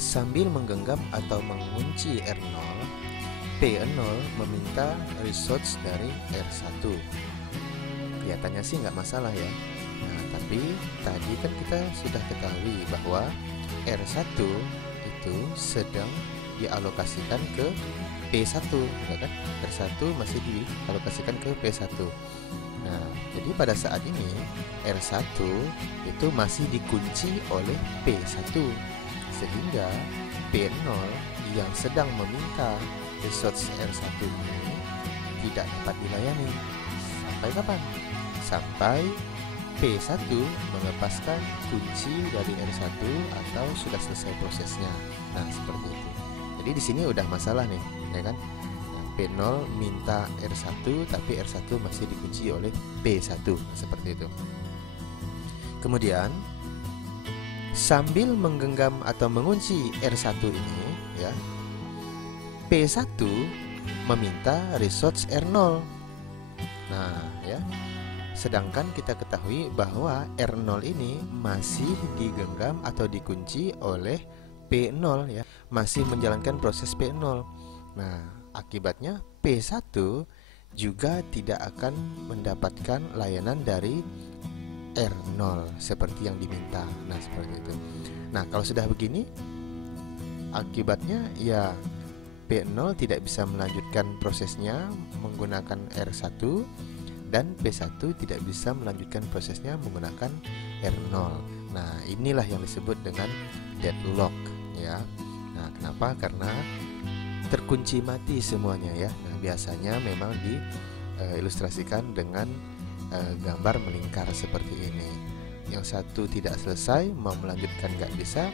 Sambil menggenggam atau mengunci R0, P0 meminta resource dari R1. Kelihatannya sih nggak masalah ya. Nah, tapi tadi kan kita sudah ketahui bahwa R1 itu sedang dialokasikan ke P1 ya kan? R1 masih dialokasikan ke P1. Nah, jadi pada saat ini R1 itu masih dikunci oleh P1, sehingga P0 yang sedang meminta resource R1 ini tidak dapat dilayani. Sampai kapan? Sampai P1 melepaskan kunci dari R1 atau sudah selesai prosesnya. Nah, seperti itu. Jadi di sini udah masalah nih, ya kan? Nah, P0 minta R1 tapi R1 masih dikunci oleh P1. Nah, seperti itu. Kemudian sambil menggenggam atau mengunci R1 ini ya, P1 meminta resource R0. Nah ya, sedangkan kita ketahui bahwa R0 ini masih digenggam atau dikunci oleh P0 ya, masih menjalankan proses P0. Nah, akibatnya P1 juga tidak akan mendapatkan layanan dari R0 seperti yang diminta. Nah, seperti itu. Nah, kalau sudah begini, akibatnya ya P0 tidak bisa melanjutkan prosesnya menggunakan R1 dan P1 tidak bisa melanjutkan prosesnya menggunakan R0. Nah, inilah yang disebut dengan deadlock ya. Nah, kenapa? Karena terkunci mati semuanya ya. Nah, biasanya memang diilustrasikan dengan gambar melingkar seperti ini. Yang satu tidak selesai, mau melanjutkan nggak bisa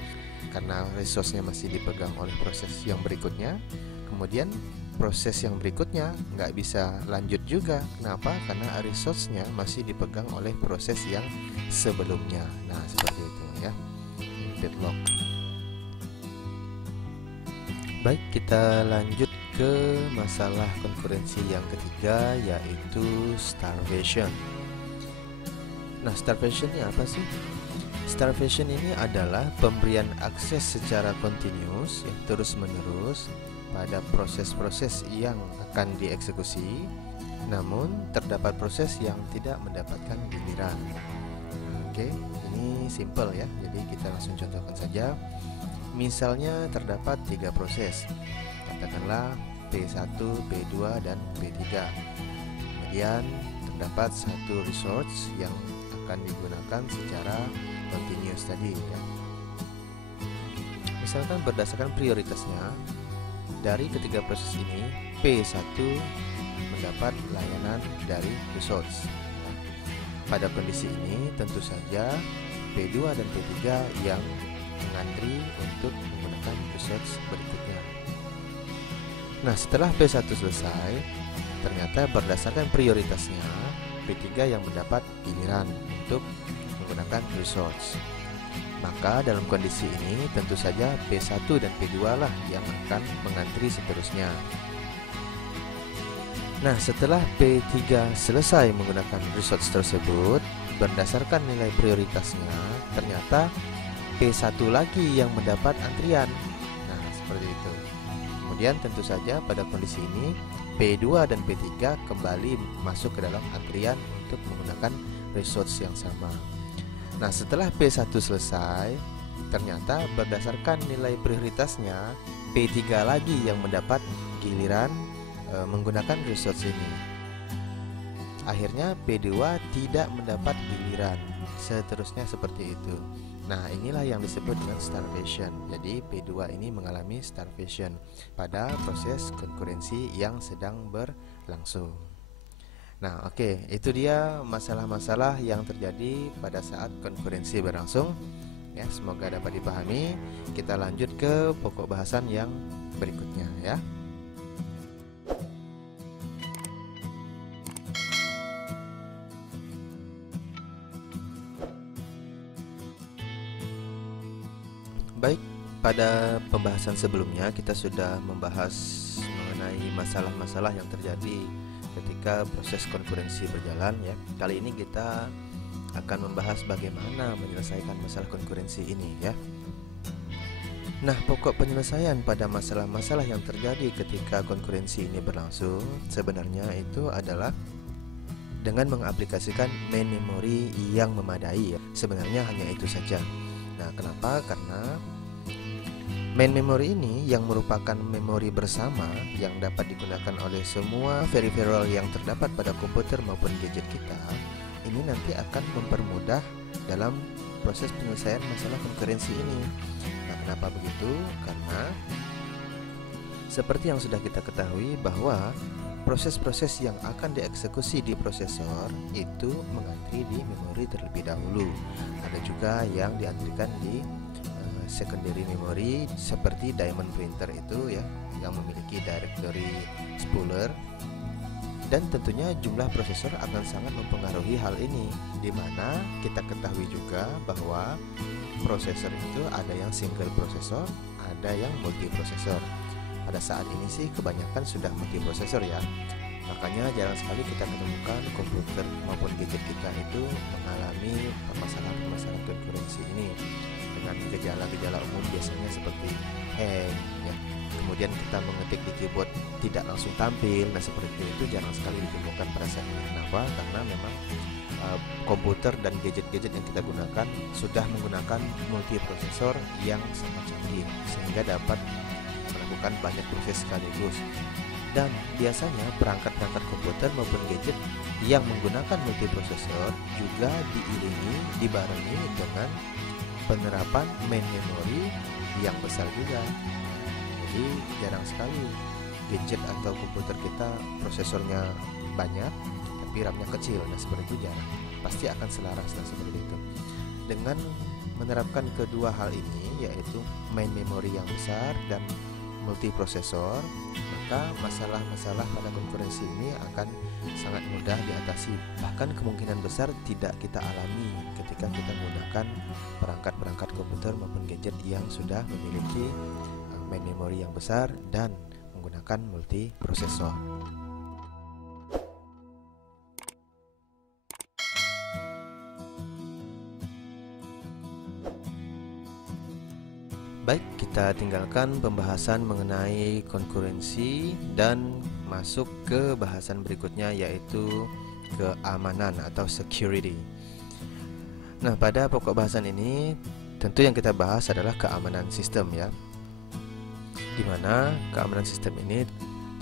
karena resource-nya masih dipegang oleh proses yang berikutnya. Kemudian proses yang berikutnya nggak bisa lanjut juga. Kenapa? Karena resource-nya masih dipegang oleh proses yang sebelumnya. Nah, seperti itu ya. Deadlock. Baik, kita lanjut ke masalah konkurensi yang ketiga, yaitu starvation. Nah, starvation ini apa sih? Starvation ini adalah pemberian akses secara kontinus ya, terus-menerus pada proses-proses yang akan dieksekusi, namun terdapat proses yang tidak mendapatkan giliran. Oke, ini simple ya. Jadi kita langsung contohkan saja. Misalnya terdapat 3 proses. Katakanlah P1, P2, dan P3. Kemudian terdapat satu resource yang akan digunakan secara continuous tadi ya. Misalkan berdasarkan prioritasnya, dari ketiga proses ini P1 mendapat layanan dari resource. Pada kondisi ini tentu saja P2 dan P3 yang mengantri untuk menggunakan resource berikutnya. Nah, setelah P1 selesai, ternyata berdasarkan prioritasnya P3 yang mendapat giliran untuk menggunakan resource. Maka dalam kondisi ini tentu saja P1 dan P2 lah yang akan mengantri seterusnya. Nah, setelah P3 selesai menggunakan resource tersebut, berdasarkan nilai prioritasnya, ternyata P1 lagi yang mendapat antrian. Nah, seperti itu. Kemudian tentu saja pada kondisi ini P2 dan P3 kembali masuk ke dalam antrian untuk menggunakan resource yang sama. Nah, setelah P1 selesai, ternyata berdasarkan nilai prioritasnya P3 lagi yang mendapat giliran menggunakan resource ini. Akhirnya P2 tidak mendapat giliran. Seterusnya seperti itu. Nah, inilah yang disebut dengan starvation. Jadi P2 ini mengalami starvation pada proses konkurensi yang sedang berlangsung. Nah, oke, itu dia masalah-masalah yang terjadi pada saat konkurensi berlangsung. Ya, semoga dapat dipahami. Kita lanjut ke pokok bahasan yang berikutnya ya. Baik, pada pembahasan sebelumnya kita sudah membahas mengenai masalah-masalah yang terjadi ketika proses konkurensi berjalan ya. Kali ini kita akan membahas bagaimana menyelesaikan masalah konkurensi ini ya. Nah, pokok penyelesaian pada masalah-masalah yang terjadi ketika konkurensi ini berlangsung sebenarnya itu adalah dengan mengaplikasikan main memory yang memadai ya. Sebenarnya hanya itu saja. Nah, kenapa? Karena main memory ini yang merupakan memori bersama yang dapat digunakan oleh semua peripheral yang terdapat pada komputer maupun gadget kita, ini nanti akan mempermudah dalam proses penyelesaian masalah konkurensi ini. Nah, kenapa begitu? Karena seperti yang sudah kita ketahui bahwa proses-proses yang akan dieksekusi di prosesor itu mengantri di memori terlebih dahulu. Ada juga yang diantrikan di secondary memory seperti diamond printer itu ya, yang memiliki directory spooler. Dan tentunya jumlah prosesor akan sangat mempengaruhi hal ini, di mana kita ketahui juga bahwa prosesor itu ada yang single prosesor, ada yang multi prosesor. Pada saat ini sih kebanyakan sudah multi prosesor ya. Makanya jarang sekali kita menemukan komputer maupun gadget kita itu mengalami permasalahan-permasalahan konkurensi ini dengan gejala-gejala umum biasanya seperti hang ya. Kemudian kita mengetik di keyboard tidak langsung tampil. Nah, seperti itu jarang sekali ditemukan pada saat ini. Kenapa? Karena memang komputer dan gadget-gadget yang kita gunakan sudah menggunakan multiprosesor yang sangat canggih sehingga dapat melakukan banyak proses sekaligus. Dan biasanya perangkat-perangkat komputer maupun gadget yang menggunakan multiprosesor juga dibarengi dengan penerapan main memory yang besar juga. Jadi jarang sekali gadget atau komputer kita prosesornya banyak tapi RAM-nya kecil. Nah, seperti itu jarang. Pasti akan selaras seperti itu. Dengan menerapkan kedua hal ini, yaitu main memory yang besar dan multiprosesor, maka masalah-masalah pada konkurensi ini akan sangat mudah diatasi. Bahkan kemungkinan besar tidak kita alami ketika kita menggunakan perangkat-perangkat komputer maupun gadget yang sudah memiliki main memory yang besar dan menggunakan multiprosesor. Baik, kita tinggalkan pembahasan mengenai konkurensi dan masuk ke bahasan berikutnya, yaitu keamanan atau security. Nah, pada pokok bahasan ini tentu yang kita bahas adalah keamanan sistem ya, dimana keamanan sistem ini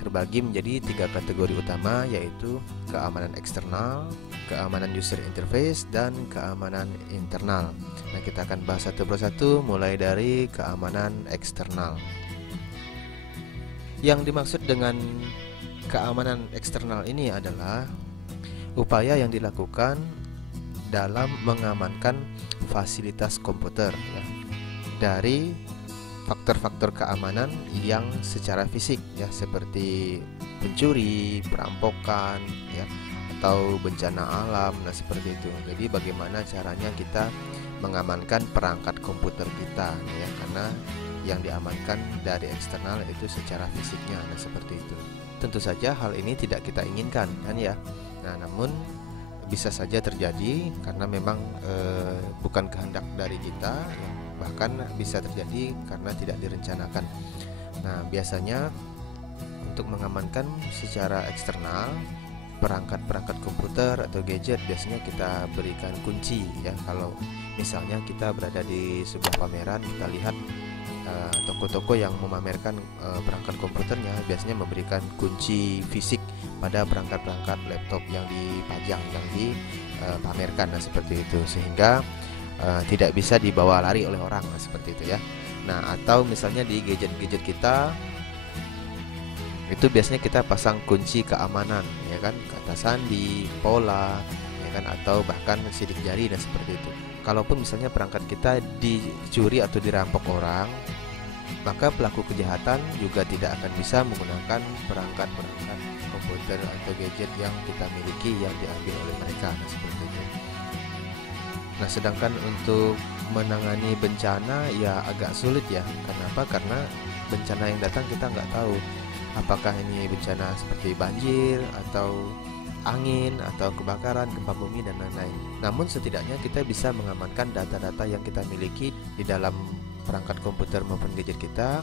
terbagi menjadi 3 kategori utama, yaitu keamanan eksternal, keamanan user interface, dan keamanan internal. Nah, kita akan bahas satu persatu mulai dari keamanan eksternal. Yang dimaksud dengan keamanan eksternal ini adalah upaya yang dilakukan dalam mengamankan fasilitas komputer ya, dari faktor-faktor keamanan yang secara fisik ya, seperti pencuri, perampokan ya, atau bencana alam. Nah, seperti itu. Jadi bagaimana caranya kita mengamankan perangkat komputer kita ya, karena yang diamankan dari eksternal itu secara fisiknya. Nah, seperti itu. Tentu saja hal ini tidak kita inginkan kan ya. Nah, namun bisa saja terjadi karena memang bukan kehendak dari kita ya, bahkan bisa terjadi karena tidak direncanakan. Nah, biasanya untuk mengamankan secara eksternal perangkat-perangkat komputer atau gadget, biasanya kita berikan kunci ya. Kalau misalnya kita berada di sebuah pameran, kita lihat toko-toko yang memamerkan perangkat komputernya biasanya memberikan kunci fisik pada perangkat-perangkat laptop yang dipajang, yang dipamerkan. Nah, seperti itu, sehingga tidak bisa dibawa lari oleh orang. Nah, seperti itu ya. Nah, atau misalnya di gadget-gadget kita itu biasanya kita pasang kunci keamanan ya kan, ke atas sandi, pola ya kan, atau bahkan sidik jari. Dan seperti itu. Kalaupun misalnya perangkat kita dicuri atau dirampok orang, maka pelaku kejahatan juga tidak akan bisa menggunakan perangkat-perangkat komputer atau gadget yang kita miliki yang diambil oleh mereka. Nah, seperti itu. Nah, sedangkan untuk menangani bencana ya agak sulit ya. Kenapa? Karena bencana yang datang kita nggak tahu apakah ini bencana seperti banjir atau angin atau kebakaran, gempa bumi, dan lain-lain. Namun setidaknya kita bisa mengamankan data-data yang kita miliki di dalam perangkat komputer maupun gadget kita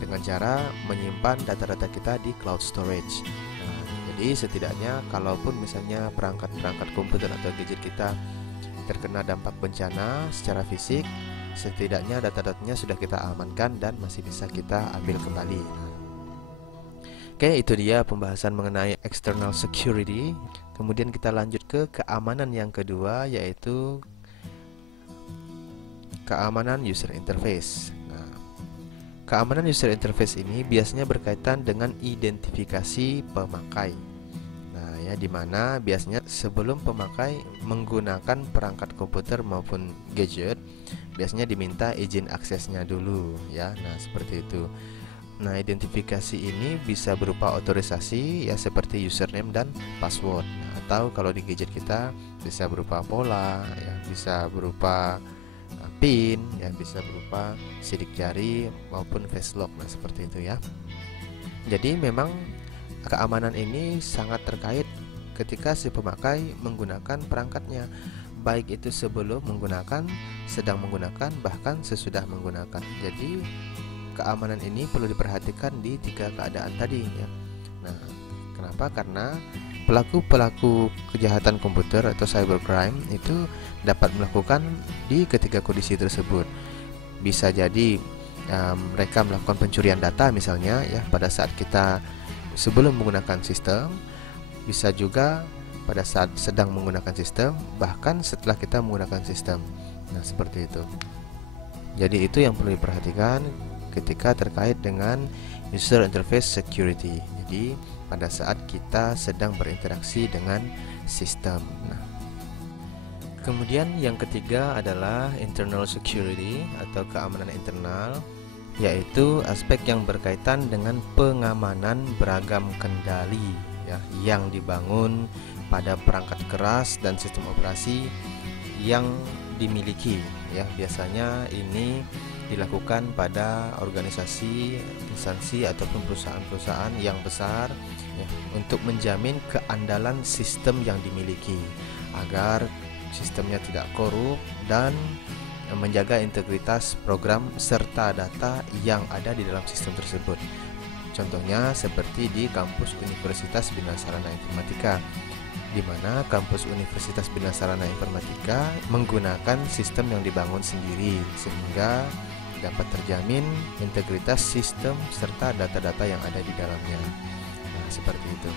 dengan cara menyimpan data-data kita di cloud storage. Nah, jadi setidaknya kalaupun misalnya perangkat-perangkat komputer atau gadget kita terkena dampak bencana secara fisik, setidaknya data-datanya sudah kita amankan dan masih bisa kita ambil kembali. Oke, itu dia pembahasan mengenai external security. Kemudian kita lanjut ke keamanan yang kedua, yaitu keamanan user interface. Nah, keamanan user interface ini biasanya berkaitan dengan identifikasi pemakai. Nah, ya, dimana biasanya sebelum pemakai menggunakan perangkat komputer maupun gadget, biasanya diminta izin aksesnya dulu ya. Nah, seperti itu. Nah, identifikasi ini bisa berupa otorisasi ya, seperti username dan password. Nah, atau kalau di gadget kita bisa berupa pola ya, bisa berupa PIN ya, bisa berupa sidik jari maupun face lock. Nah, seperti itu ya. Jadi memang keamanan ini sangat terkait ketika si pemakai menggunakan perangkatnya, baik itu sebelum menggunakan, sedang menggunakan, bahkan sesudah menggunakan. Jadi keamanan ini perlu diperhatikan di 3 keadaan tadi ya. Nah, kenapa? Karena pelaku-pelaku kejahatan komputer atau cybercrime itu dapat melakukan di ketiga kondisi tersebut. Bisa jadi mereka melakukan pencurian data misalnya ya, pada saat kita sebelum menggunakan sistem, bisa juga pada saat sedang menggunakan sistem, bahkan setelah kita menggunakan sistem. Nah, seperti itu. Jadi itu yang perlu diperhatikan ketika terkait dengan user interface security. Jadi pada saat kita sedang berinteraksi dengan sistem. Nah, kemudian yang ketiga adalah internal security atau keamanan internal, yaitu aspek yang berkaitan dengan pengamanan beragam kendali ya, yang dibangun pada perangkat keras dan sistem operasi yang dimiliki ya. Biasanya ini dilakukan pada organisasi, instansi ataupun perusahaan-perusahaan yang besar ya, untuk menjamin keandalan sistem yang dimiliki agar sistemnya tidak korup dan menjaga integritas program serta data yang ada di dalam sistem tersebut. Contohnya seperti di kampus Universitas Bina Sarana Informatika, di mana kampus Universitas Bina Sarana Informatika menggunakan sistem yang dibangun sendiri sehingga dapat terjamin integritas sistem serta data-data yang ada di dalamnya. seperti itu.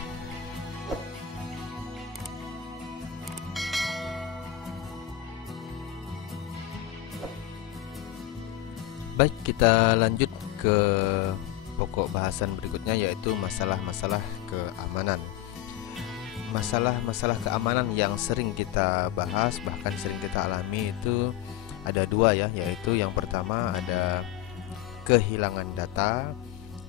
Baik, kita lanjut ke pokok bahasan berikutnya, yaitu masalah-masalah keamanan. Masalah-masalah keamanan yang sering kita bahas, bahkan sering kita alami itu ada dua ya, yaitu yang pertama ada kehilangan data,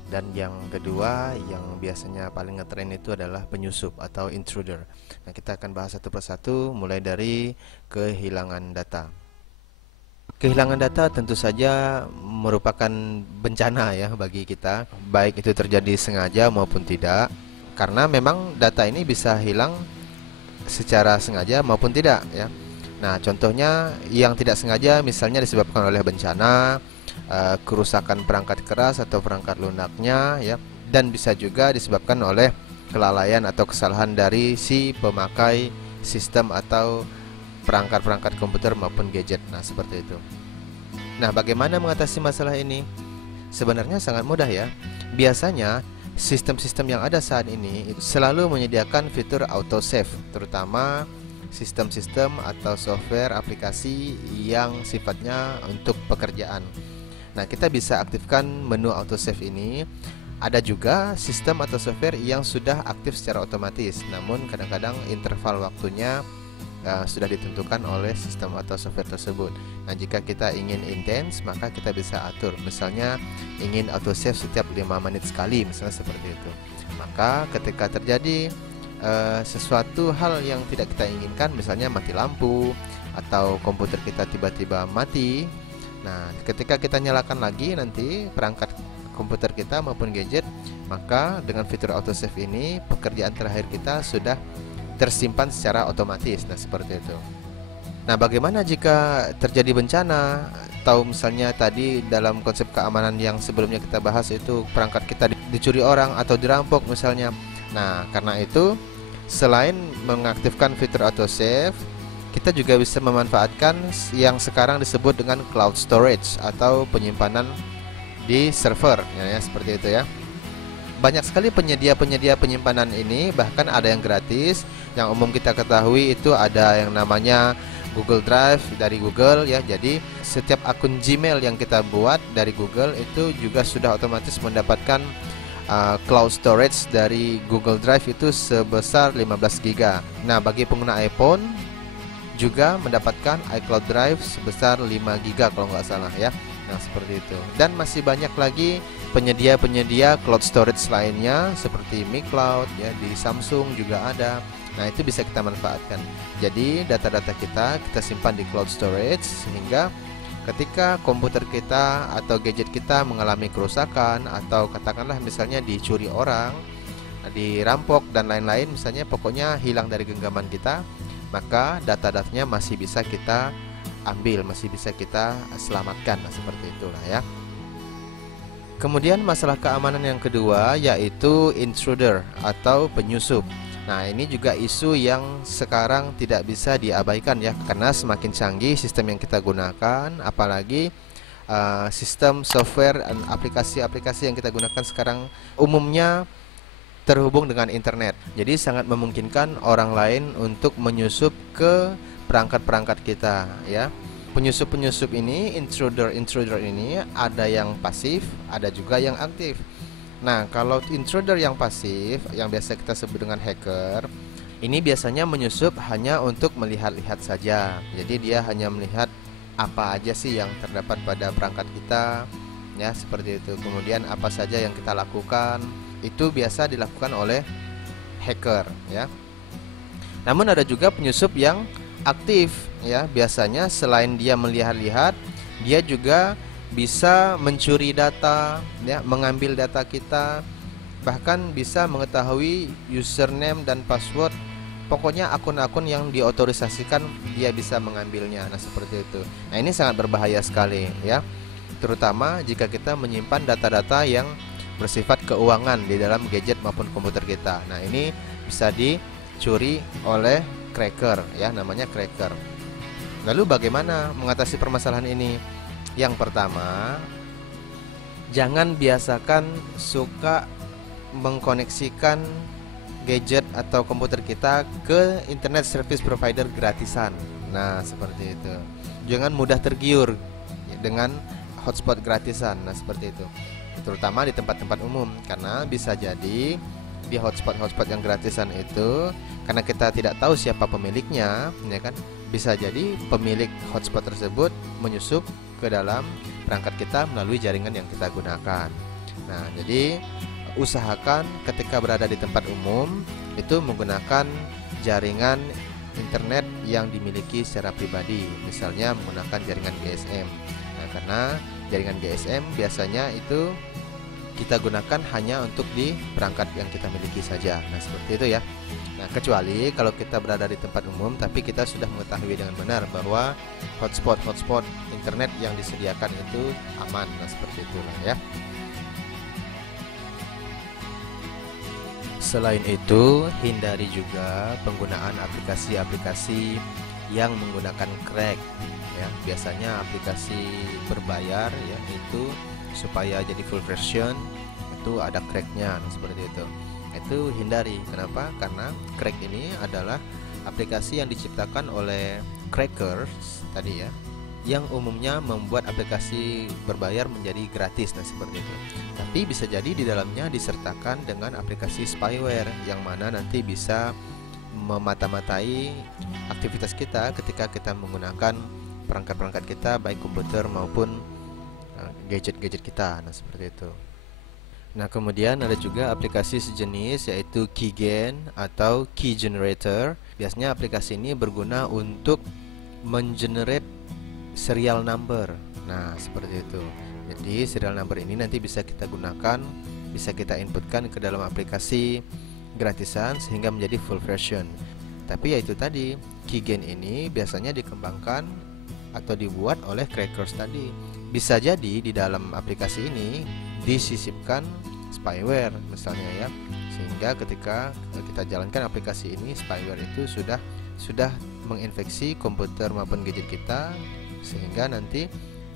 dan yang kedua yang biasanya paling ngetren itu adalah penyusup atau intruder. Nah, kita akan bahas satu persatu, mulai dari kehilangan data. Kehilangan data tentu saja merupakan bencana ya bagi kita, baik itu terjadi sengaja maupun tidak, karena memang data ini bisa hilang secara sengaja maupun tidak ya. Nah, contohnya yang tidak sengaja misalnya disebabkan oleh bencana, kerusakan perangkat keras atau perangkat lunaknya ya, dan bisa juga disebabkan oleh kelalaian atau kesalahan dari si pemakai sistem atau perangkat-perangkat komputer maupun gadget. Nah, seperti itu. Nah, bagaimana mengatasi masalah ini? Sebenarnya sangat mudah ya. Biasanya sistem-sistem yang ada saat ini selalu menyediakan fitur autosave, terutama sistem-sistem atau software aplikasi yang sifatnya untuk pekerjaan. Nah, kita bisa aktifkan menu autosave ini. Ada juga sistem atau software yang sudah aktif secara otomatis, namun kadang-kadang interval waktunya sudah ditentukan oleh sistem atau software tersebut. Nah, jika kita ingin intens, maka kita bisa atur. Misalnya ingin autosave setiap 5 menit sekali, misalnya seperti itu. Maka ketika terjadi sesuatu hal yang tidak kita inginkan, misalnya mati lampu atau komputer kita tiba-tiba mati, nah ketika kita nyalakan lagi nanti perangkat komputer kita maupun gadget, maka dengan fitur autosave ini pekerjaan terakhir kita sudah tersimpan secara otomatis. Nah, seperti itu. Nah, bagaimana jika terjadi bencana atau misalnya tadi dalam konsep keamanan yang sebelumnya kita bahas itu perangkat kita dicuri orang atau dirampok misalnya. Nah, karena itu selain mengaktifkan fitur autosave, kita juga bisa memanfaatkan yang sekarang disebut dengan cloud storage atau penyimpanan di server ya, seperti itu ya. Banyak sekali penyedia-penyedia penyimpanan ini, bahkan ada yang gratis. Yang umum kita ketahui itu ada yang namanya Google Drive dari Google ya. Jadi setiap akun Gmail yang kita buat dari Google itu juga sudah otomatis mendapatkan cloud storage dari Google Drive itu sebesar 15 GB. Nah, bagi pengguna iPhone juga mendapatkan iCloud Drive sebesar 5 GB kalau nggak salah ya. Nah, seperti itu. Dan masih banyak lagi penyedia-penyedia cloud storage lainnya seperti miCloud ya, di Samsung juga ada. Nah, itu bisa kita manfaatkan. Jadi data-data kita simpan di cloud storage, sehingga ketika komputer kita atau gadget kita mengalami kerusakan atau katakanlah misalnya dicuri orang, dirampok dan lain-lain, misalnya pokoknya hilang dari genggaman kita, maka data-datanya masih bisa kita ambil, masih bisa kita selamatkan. Nah, seperti itulah ya. Kemudian masalah keamanan yang kedua yaitu intruder atau penyusup. Nah, ini juga isu yang sekarang tidak bisa diabaikan ya, karena semakin canggih sistem yang kita gunakan, apalagi sistem software dan aplikasi-aplikasi yang kita gunakan sekarang umumnya terhubung dengan internet. Jadi sangat memungkinkan orang lain untuk menyusup ke perangkat-perangkat kita ya. Penyusup-penyusup ini, intruder ini ada yang pasif, ada juga yang aktif. Nah, kalau intruder yang pasif, yang biasa kita sebut dengan hacker, ini biasanya menyusup hanya untuk melihat-lihat saja. Jadi dia hanya melihat apa aja sih yang terdapat pada perangkat kita, ya seperti itu. Kemudian apa saja yang kita lakukan, itu biasa dilakukan oleh hacker, ya. Namun ada juga penyusup yang aktif, ya. Biasanya selain dia melihat-lihat, dia juga bisa mencuri data, ya, mengambil data kita, bahkan bisa mengetahui username dan password. Pokoknya akun-akun yang diotorisasikan dia bisa mengambilnya. Nah, seperti itu. Nah, ini sangat berbahaya sekali, ya. Terutama jika kita menyimpan data-data yang bersifat keuangan di dalam gadget maupun komputer kita. Nah, ini bisa dicuri oleh cracker, ya, namanya cracker. Lalu bagaimana mengatasi permasalahan ini? Yang pertama, jangan biasakan suka mengkoneksikan gadget atau komputer kita ke internet service provider gratisan. Nah, seperti itu. Jangan mudah tergiur dengan hotspot gratisan. Nah, seperti itu. Terutama di tempat-tempat umum, karena bisa jadi di hotspot yang gratisan itu, karena kita tidak tahu siapa pemiliknya, ya kan? Bisa jadi pemilik hotspot tersebut menyusup ke dalam perangkat kita melalui jaringan yang kita gunakan. Nah, jadi usahakan ketika berada di tempat umum itu menggunakan jaringan internet yang dimiliki secara pribadi, misalnya menggunakan jaringan GSM. Nah, karena jaringan GSM biasanya itu kita gunakan hanya untuk di perangkat yang kita miliki saja. Nah, seperti itu ya. Nah, kecuali kalau kita berada di tempat umum tapi kita sudah mengetahui dengan benar bahwa hotspot internet yang disediakan itu aman. Nah, seperti itulah ya. Selain itu, hindari juga penggunaan aplikasi-aplikasi yang menggunakan crack ya. Biasanya aplikasi berbayar ya, itu supaya jadi full version itu ada cracknya. Nah, seperti itu hindari. Kenapa? Karena crack ini adalah aplikasi yang diciptakan oleh crackers tadi ya, yang umumnya membuat aplikasi berbayar menjadi gratis. Nah, seperti itu. Tapi bisa jadi di dalamnya disertakan dengan aplikasi spyware yang mana nanti bisa memata-matai aktivitas kita ketika kita menggunakan perangkat-perangkat kita, baik komputer maupun gadget-gadget kita. Nah, seperti itu. Nah, kemudian ada juga aplikasi sejenis yaitu keygen atau key generator. Biasanya aplikasi ini berguna untuk mengenerate serial number. Nah, seperti itu. Jadi serial number ini nanti bisa kita gunakan, bisa kita inputkan ke dalam aplikasi gratisan sehingga menjadi full version. Tapi ya itu tadi, keygen ini biasanya dikembangkan atau dibuat oleh crackers tadi. Bisa jadi di dalam aplikasi ini disisipkan spyware misalnya ya, sehingga ketika kita jalankan aplikasi ini, spyware itu sudah menginfeksi komputer maupun gadget kita, sehingga nanti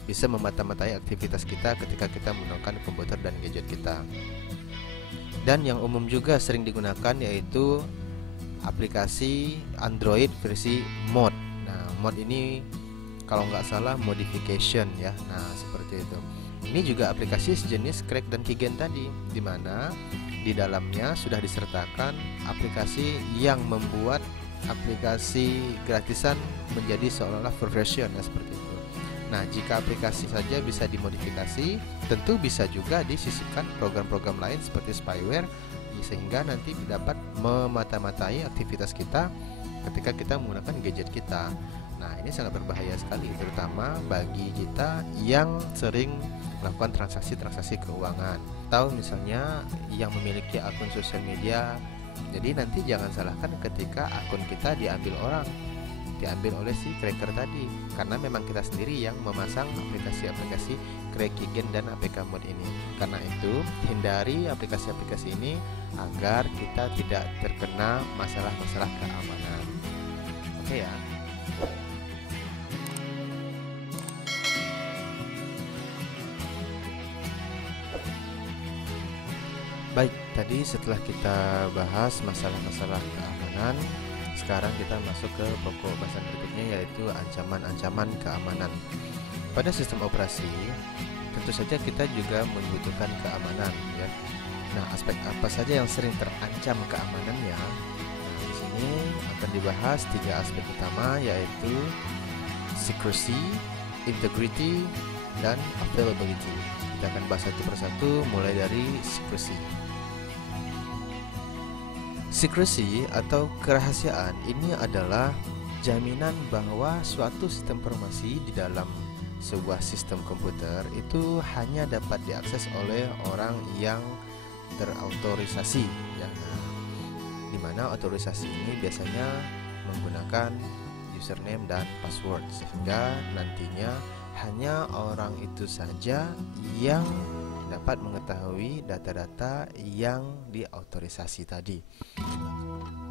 bisa memata-matai aktivitas kita ketika kita menggunakan komputer dan gadget kita. Dan yang umum juga sering digunakan yaitu aplikasi Android versi mod. Nah, mod ini kalau nggak salah modification ya. Nah, seperti itu. Ini juga aplikasi sejenis crack dan keygen tadi, di mana di dalamnya sudah disertakan aplikasi yang membuat aplikasi gratisan menjadi seolah-olah full version ya, seperti itu. Nah, jika aplikasi saja bisa dimodifikasi, tentu bisa juga disisipkan program-program lain seperti spyware, sehingga nanti dapat memata-matai aktivitas kita ketika kita menggunakan gadget kita. Nah, ini sangat berbahaya sekali, terutama bagi kita yang sering melakukan transaksi-transaksi keuangan, atau misalnya yang memiliki akun sosial media. Jadi nanti jangan salahkan ketika akun kita diambil oleh si cracker tadi, karena memang kita sendiri yang memasang aplikasi-aplikasi crack, keygen, dan APK mode ini. Karena itu, hindari aplikasi-aplikasi ini agar kita tidak terkena masalah-masalah keamanan. Oke ya. Baik, tadi setelah kita bahas masalah-masalah keamanan, sekarang kita masuk ke pokok bahasan berikutnya, yaitu ancaman-ancaman keamanan. Pada sistem operasi, tentu saja kita juga membutuhkan keamanan ya. Nah, aspek apa saja yang sering terancam keamanannya? Nah, di sini akan dibahas 3 aspek utama, yaitu secrecy, integrity, dan availability. Kita akan bahas satu persatu, mulai dari secrecy. Secrecy atau kerahasiaan ini adalah jaminan bahwa suatu sistem informasi di dalam sebuah sistem komputer itu hanya dapat diakses oleh orang yang terautorisasi ya. Nah, di mana otorisasi ini biasanya menggunakan username dan password, sehingga nantinya hanya orang itu saja yang dapat mengetahui data-data yang diautorisasi tadi.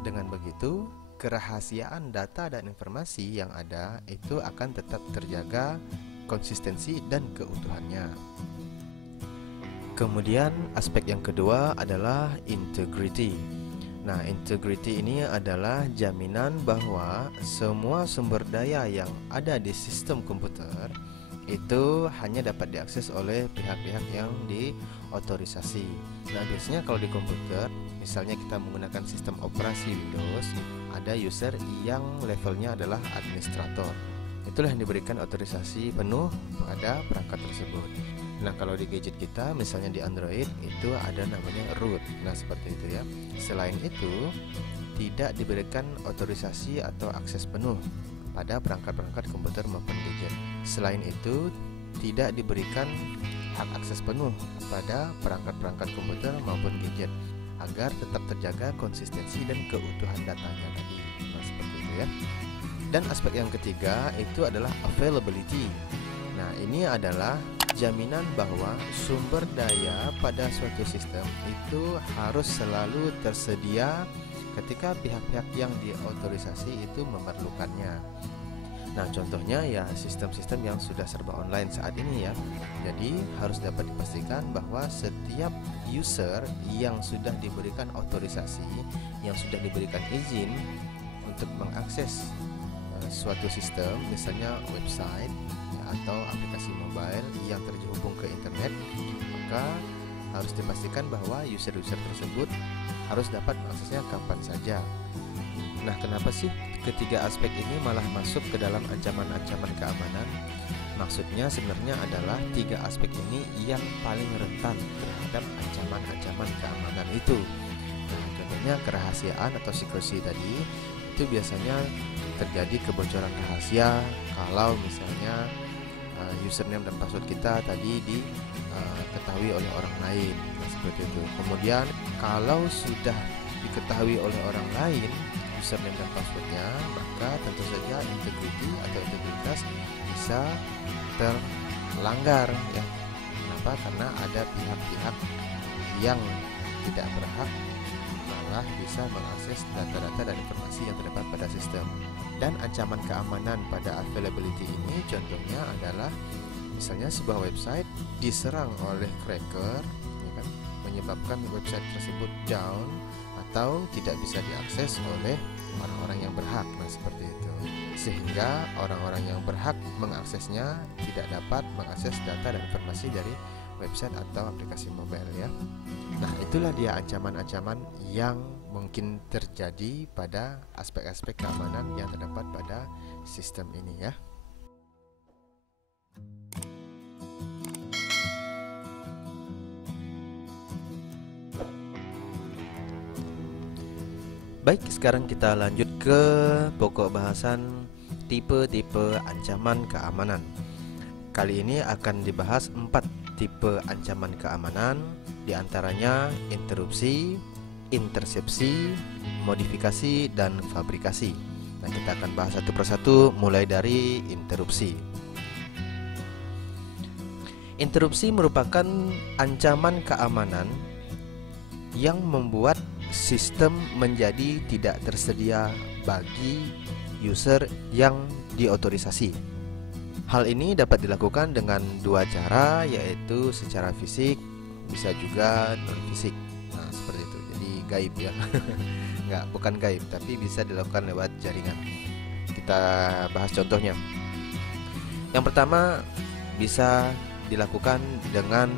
Dengan begitu, kerahasiaan data dan informasi yang ada itu akan tetap terjaga konsistensi dan keutuhannya. Kemudian aspek yang kedua adalah integrity. Nah, integrity ini adalah jaminan bahwa semua sumber daya yang ada di sistem komputer itu hanya dapat diakses oleh pihak-pihak yang diotorisasi. Nah, biasanya kalau di komputer, misalnya kita menggunakan sistem operasi Windows, ada user yang levelnya adalah administrator. Itulah yang diberikan otorisasi penuh pada perangkat tersebut. Nah, kalau di gadget kita, misalnya di Android, itu ada namanya root. Nah, seperti itu ya. Selain itu, tidak diberikan otorisasi atau akses penuh pada perangkat-perangkat komputer maupun gadget. Selain itu, tidak diberikan hak akses penuh pada perangkat-perangkat komputer maupun gadget agar tetap terjaga konsistensi dan keutuhan datanya tadi. Nah, seperti itu ya. Dan aspek yang ketiga itu adalah availability. Nah, ini adalah jaminan bahwa sumber daya pada suatu sistem itu harus selalu tersedia ketika pihak-pihak yang diotorisasi itu memerlukannya. Nah, contohnya ya sistem-sistem yang sudah serba online saat ini ya. Jadi harus dapat dipastikan bahwa setiap user yang sudah diberikan otorisasi, yang sudah diberikan izin untuk mengakses suatu sistem, misalnya website ya, atau aplikasi mobile yang terhubung ke internet, maka harus dipastikan bahwa user-user tersebut harus dapat mengaksesnya kapan saja. Nah, kenapa sih ketiga aspek ini malah masuk ke dalam ancaman-ancaman keamanan? Maksudnya sebenarnya adalah tiga aspek ini yang paling rentan terhadap ancaman-ancaman keamanan itu. Nah, contohnya kerahasiaan atau secrecy tadi, itu biasanya terjadi kebocoran rahasia kalau misalnya username dan password kita tadi diketahui oleh orang lain. Nah, seperti itu. Kemudian kalau sudah diketahui oleh orang lain username dan passwordnya, maka tentu saja integrity atau integritas bisa terlanggar ya. Kenapa? Karena ada pihak-pihak yang tidak berhak malah bisa mengakses data-data dan informasi yang terdapat pada sistem. Dan ancaman keamanan pada availability ini contohnya adalah misalnya sebuah website diserang oleh cracker ya kan, menyebabkan website tersebut down atau tidak bisa diakses oleh orang-orang yang berhak. Nah, seperti itu. Sehingga orang-orang yang berhak mengaksesnya tidak dapat mengakses data dan informasi dari website atau aplikasi mobile ya. Nah, itulah dia ancaman-ancaman yang mungkin terjadi pada aspek-aspek keamanan yang terdapat pada sistem ini ya. Baik, sekarang kita lanjut ke pokok bahasan tipe-tipe ancaman keamanan. Kali ini akan dibahas 4 tipe ancaman keamanan, diantaranya interupsi, intersepsi, modifikasi, dan fabrikasi. Nah, kita akan bahas satu persatu mulai dari interupsi. Interupsi merupakan ancaman keamanan yang membuat sistem menjadi tidak tersedia bagi user yang diotorisasi. Hal ini dapat dilakukan dengan dua cara, yaitu secara fisik, bisa juga non fisik. Nah, seperti itu. Jadi gaib ya. Enggak, bukan gaib, tapi bisa dilakukan lewat jaringan. Kita bahas contohnya. Yang pertama bisa dilakukan dengan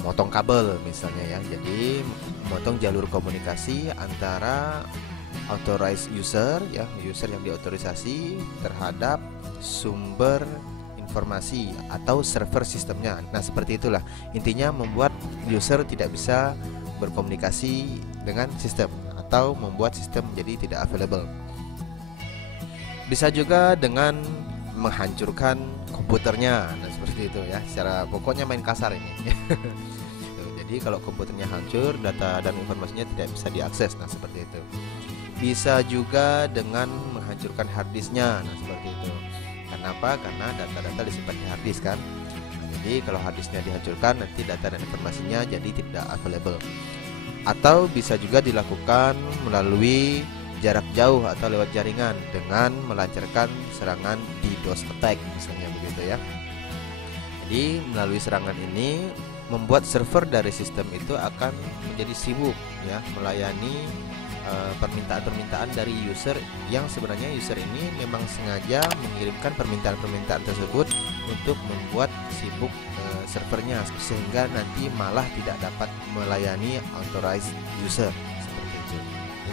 memotong kabel misalnya ya. Jadi memotong jalur komunikasi antara authorized user ya, user yang diotorisasi terhadap sumber informasi atau server sistemnya. Nah, seperti itulah. Intinya membuat user tidak bisa berkomunikasi dengan sistem atau membuat sistem menjadi tidak available. Bisa juga dengan menghancurkan komputernya. Nah, seperti itu ya. Secara pokoknya main kasar ini. Jadi kalau komputernya hancur, data dan informasinya tidak bisa diakses. Nah, seperti itu. Bisa juga dengan menghancurkan harddisknya. Nah, seperti itu. Kenapa? Karena data-data disimpan di harddisk kan. Nah, jadi kalau harddisknya dihancurkan, nanti data dan informasinya jadi tidak available. Atau bisa juga dilakukan melalui jarak jauh atau lewat jaringan dengan melancarkan serangan DDoS attack misalnya begitu ya. Jadi melalui serangan ini membuat server dari sistem itu akan menjadi sibuk ya melayani permintaan-permintaan dari user yang sebenarnya user ini memang sengaja mengirimkan permintaan-permintaan tersebut untuk membuat sibuk servernya, sehingga nanti malah tidak dapat melayani authorized user seperti itu.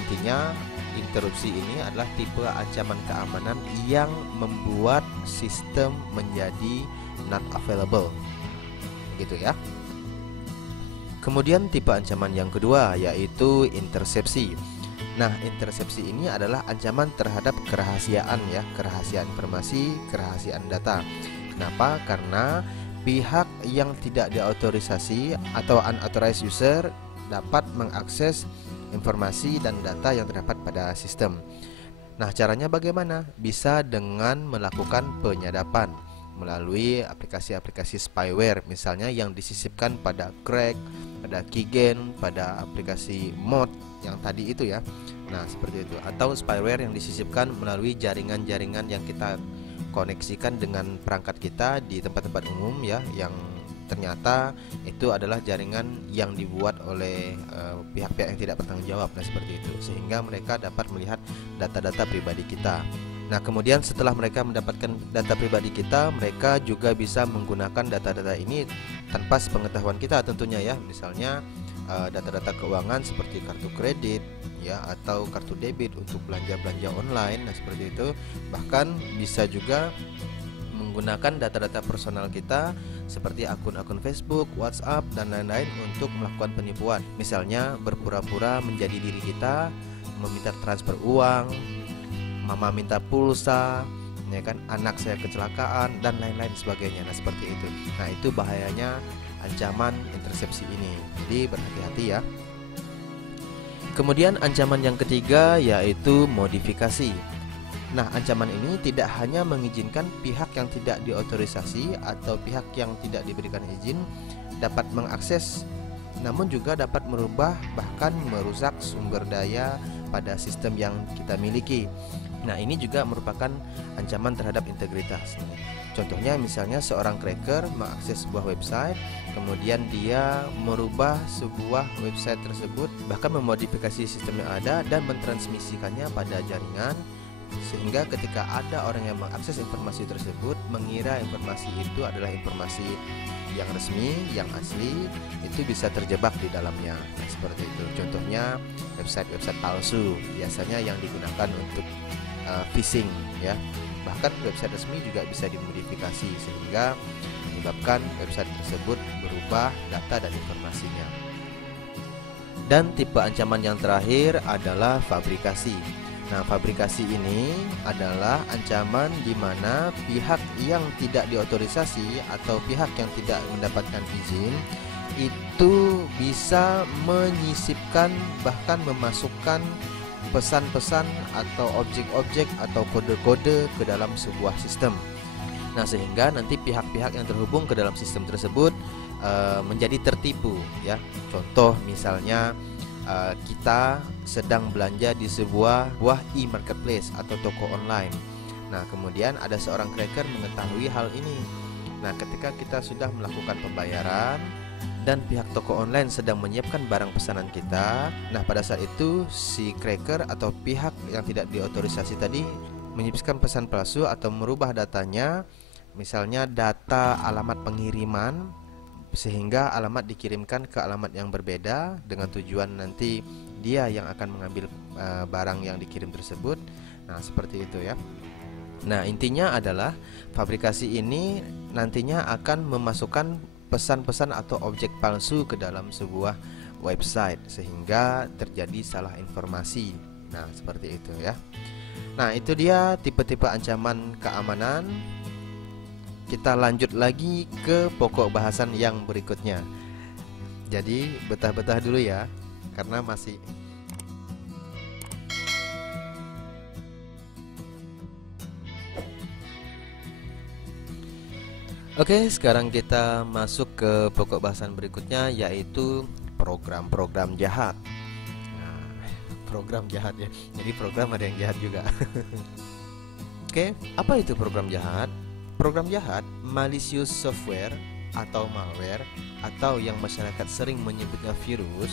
Intinya interupsi ini adalah tipe ancaman keamanan yang membuat sistem menjadi not available, gitu ya. Kemudian tipe ancaman yang kedua yaitu intersepsi. Nah, intersepsi ini adalah ancaman terhadap kerahasiaan ya, kerahasiaan informasi, kerahasiaan data. Kenapa? Karena pihak yang tidak diautorisasi atau unauthorized user dapat mengakses informasi dan data yang terdapat pada sistem. Nah, caranya bagaimana? Bisa dengan melakukan penyadapan melalui aplikasi-aplikasi spyware, misalnya yang disisipkan pada Crack, pada Keygen, pada aplikasi Mod yang tadi itu ya. Nah, seperti itu. Atau spyware yang disisipkan melalui jaringan-jaringan yang kita koneksikan dengan perangkat kita di tempat-tempat umum ya, yang ternyata itu adalah jaringan yang dibuat oleh pihak-pihak yang tidak bertanggung jawab. Nah, seperti itu. Sehingga mereka dapat melihat data-data pribadi kita. Nah, kemudian setelah mereka mendapatkan data pribadi kita, mereka juga bisa menggunakan data-data ini tanpa sepengetahuan kita tentunya ya. Misalnya data-data keuangan seperti kartu kredit ya, atau kartu debit untuk belanja-belanja online. Nah, seperti itu. Bahkan bisa juga menggunakan data-data personal kita seperti akun-akun Facebook, WhatsApp, dan lain-lain untuk melakukan penipuan. Misalnya berpura-pura menjadi diri kita, meminta transfer uang, mama minta pulsa, ya kan, anak saya kecelakaan, dan lain-lain sebagainya. Nah, seperti itu. Nah, itu bahayanya ancaman intersepsi ini. Jadi berhati-hati ya. Kemudian ancaman yang ketiga yaitu modifikasi. Nah, ancaman ini tidak hanya mengizinkan pihak yang tidak diautorisasi atau pihak yang tidak diberikan izin dapat mengakses, namun juga dapat merubah bahkan merusak sumber daya pada sistem yang kita miliki. Nah, ini juga merupakan ancaman terhadap integritas. Contohnya misalnya seorang cracker mengakses sebuah website, kemudian dia merubah sebuah website tersebut, bahkan memodifikasi sistem yang ada dan mentransmisikannya pada jaringan, sehingga ketika ada orang yang mengakses informasi tersebut mengira informasi itu adalah informasi yang resmi, yang asli, itu bisa terjebak di dalamnya. Nah, seperti itu. Contohnya website-website palsu biasanya yang digunakan untuk phishing ya. Bahkan website resmi juga bisa dimodifikasi sehingga menyebabkan website tersebut berubah data dan informasinya. Dan tipe ancaman yang terakhir adalah fabrikasi. Nah, fabrikasi ini adalah ancaman di mana pihak yang tidak diautorisasi atau pihak yang tidak mendapatkan izin itu bisa menyisipkan bahkan memasukkan pesan-pesan atau objek-objek atau kode-kode ke dalam sebuah sistem. Nah, sehingga nanti pihak-pihak yang terhubung ke dalam sistem tersebut menjadi tertipu ya. Contoh misalnya kita sedang belanja di sebuah e-marketplace atau toko online. Nah, kemudian ada seorang cracker mengetahui hal ini. Nah, ketika kita sudah melakukan pembayaran dan pihak toko online sedang menyiapkan barang pesanan kita, nah pada saat itu si cracker atau pihak yang tidak diautorisasi tadi menyisipkan pesan palsu atau merubah datanya, misalnya data alamat pengiriman, sehingga alamat dikirimkan ke alamat yang berbeda dengan tujuan nanti dia yang akan mengambil barang yang dikirim tersebut. Nah, seperti itu ya. Nah, intinya adalah fabrikasi ini nantinya akan memasukkan pesan-pesan atau objek palsu ke dalam sebuah website sehingga terjadi salah informasi. Nah, seperti itu ya. Nah, itu dia tipe-tipe ancaman keamanan. Kita lanjut lagi ke pokok bahasan yang berikutnya. Jadi betah-betah dulu ya, karena masih Oke, sekarang kita masuk ke pokok bahasan berikutnya, yaitu program-program jahat. Nah, program jahat ya. Jadi program ada yang jahat juga. Oke, apa itu program jahat? Program jahat, malicious software, atau malware atau yang masyarakat sering menyebutnya virus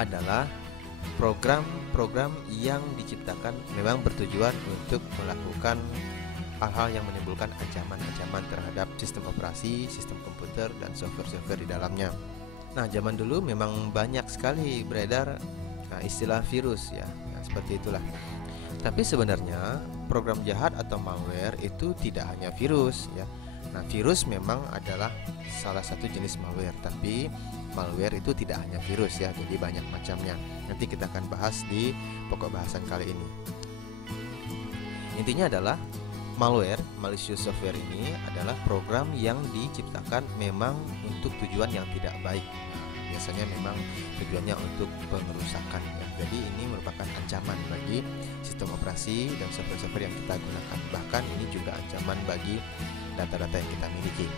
adalah program-program yang diciptakan memang bertujuan untuk melakukan hal-hal yang menimbulkan ancaman-ancaman terhadap sistem operasi, sistem komputer, dan software-software di dalamnya. Nah, zaman dulu memang banyak sekali beredar istilah virus ya, seperti itulah. Tapi sebenarnya program jahat atau malware itu tidak hanya virus ya. Nah, virus memang adalah salah satu jenis malware, tapi malware itu tidak hanya virus ya, jadi banyak macamnya. Nanti kita akan bahas di pokok bahasan kali ini. Intinya adalah malware, malicious software ini adalah program yang diciptakan memang untuk tujuan yang tidak baik. Biasanya memang tujuannya untuk pengerusakan ya. Jadi ini merupakan ancaman bagi sistem operasi dan software-software yang kita gunakan. Bahkan ini juga ancaman bagi data-data yang kita miliki.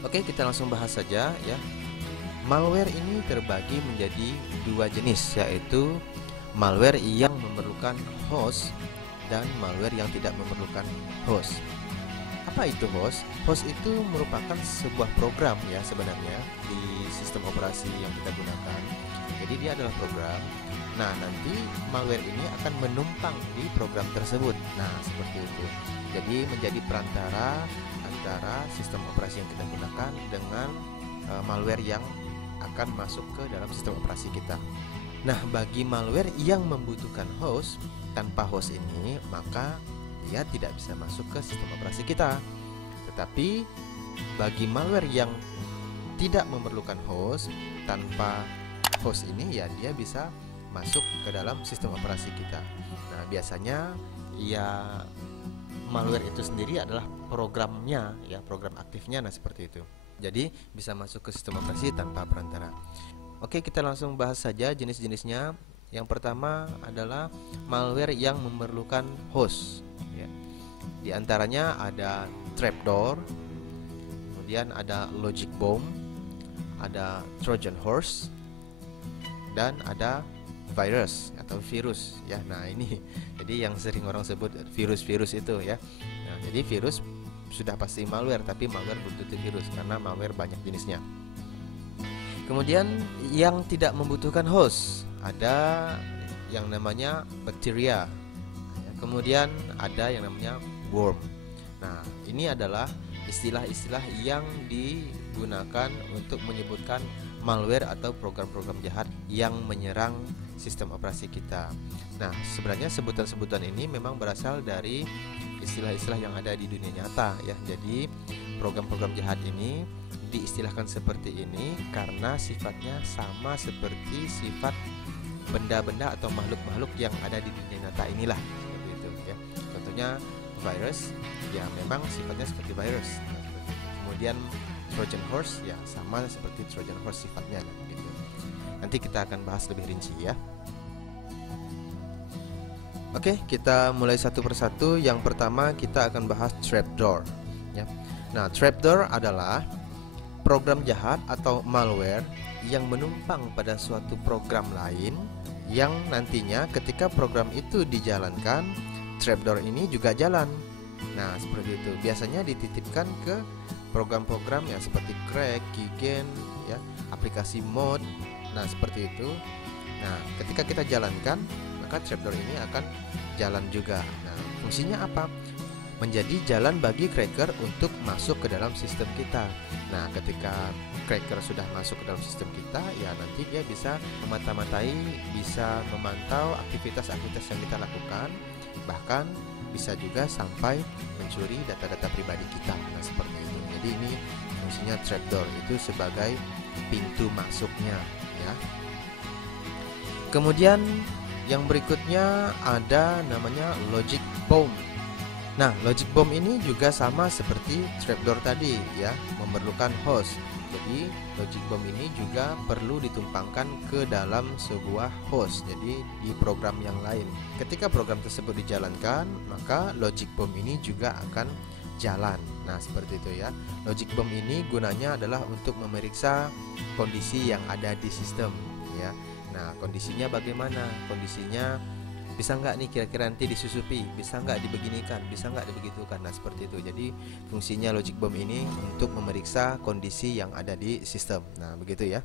Oke, kita langsung bahas saja ya. Malware ini terbagi menjadi dua jenis, yaitu malware yang memerlukan host dan malware yang tidak memerlukan host. Apa itu host? Host itu merupakan sebuah program ya sebenarnya di sistem operasi yang kita gunakan. Jadi dia adalah program. Nah, nanti malware ini akan menumpang di program tersebut. Nah, seperti itu. Jadi menjadi perantara antara sistem operasi yang kita gunakan dengan malware yang akan masuk ke dalam sistem operasi kita. Nah, bagi malware yang membutuhkan host, tanpa host ini maka dia tidak bisa masuk ke sistem operasi kita. Tetapi bagi malware yang tidak memerlukan host, tanpa host ini ya dia bisa masuk ke dalam sistem operasi kita. Nah, biasanya ya malware itu sendiri adalah programnya ya, program aktifnya, nah seperti itu. Jadi bisa masuk ke sistem operasi tanpa perantara. Oke, kita langsung bahas saja jenis-jenisnya. Yang pertama adalah malware yang memerlukan host ya. Di antaranya ada trapdoor, kemudian ada logic bomb, ada Trojan horse, dan ada virus atau virus ya. Nah, ini jadi yang sering orang sebut virus-virus itu ya. Nah, jadi virus sudah pasti malware, tapi malware belum tentu virus karena malware banyak jenisnya. Kemudian yang tidak membutuhkan host, ada yang namanya bakteria. Kemudian ada yang namanya worm. Nah, ini adalah istilah-istilah yang digunakan untuk menyebutkan malware atau program-program jahat yang menyerang sistem operasi kita. Nah, sebenarnya sebutan-sebutan ini memang berasal dari istilah-istilah yang ada di dunia nyata ya. Jadi program-program jahat ini diistilahkan seperti ini karena sifatnya sama seperti sifat benda-benda atau makhluk-makhluk yang ada di dunia nyata inilah, seperti itu ya. Contohnya virus ya memang sifatnya seperti virus. Kemudian Trojan horse ya sama seperti Trojan horse sifatnya gitu. Nanti kita akan bahas lebih rinci ya. Oke, kita mulai satu persatu. Yang pertama kita akan bahas trapdoor ya. Nah, trapdoor adalah program jahat atau malware yang menumpang pada suatu program lain yang nantinya ketika program itu dijalankan, trapdoor ini juga jalan. Nah, seperti itu. Biasanya dititipkan ke program-program yang seperti crack, keygen ya, aplikasi mod. Nah, seperti itu. Nah, ketika kita jalankan, maka trapdoor ini akan jalan juga. Nah, fungsinya apa? Menjadi jalan bagi cracker untuk masuk ke dalam sistem kita. Nah, ketika cracker sudah masuk ke dalam sistem kita, ya nanti dia bisa memata-matai, bisa memantau aktivitas-aktivitas yang kita lakukan, bahkan bisa juga sampai mencuri data-data pribadi kita. Nah, seperti itu. Jadi ini fungsinya trapdoor itu sebagai pintu masuknya ya. Kemudian yang berikutnya ada namanya logic bomb. Nah, logic bomb ini juga sama seperti trapdoor tadi ya, memerlukan host. Jadi logic bomb ini juga perlu ditumpangkan ke dalam sebuah host, jadi di program yang lain. Ketika program tersebut dijalankan, maka logic bomb ini juga akan jalan. Nah, seperti itu ya. Logic bomb ini gunanya adalah untuk memeriksa kondisi yang ada di sistem ya. Nah, kondisinya bagaimana? Kondisinya bisa nggak nih kira-kira nanti disusupi, bisa nggak dibeginikan, bisa nggak dibegitukan. Nah seperti itu. Jadi fungsinya logic bomb ini untuk memeriksa kondisi yang ada di sistem. Nah begitu ya.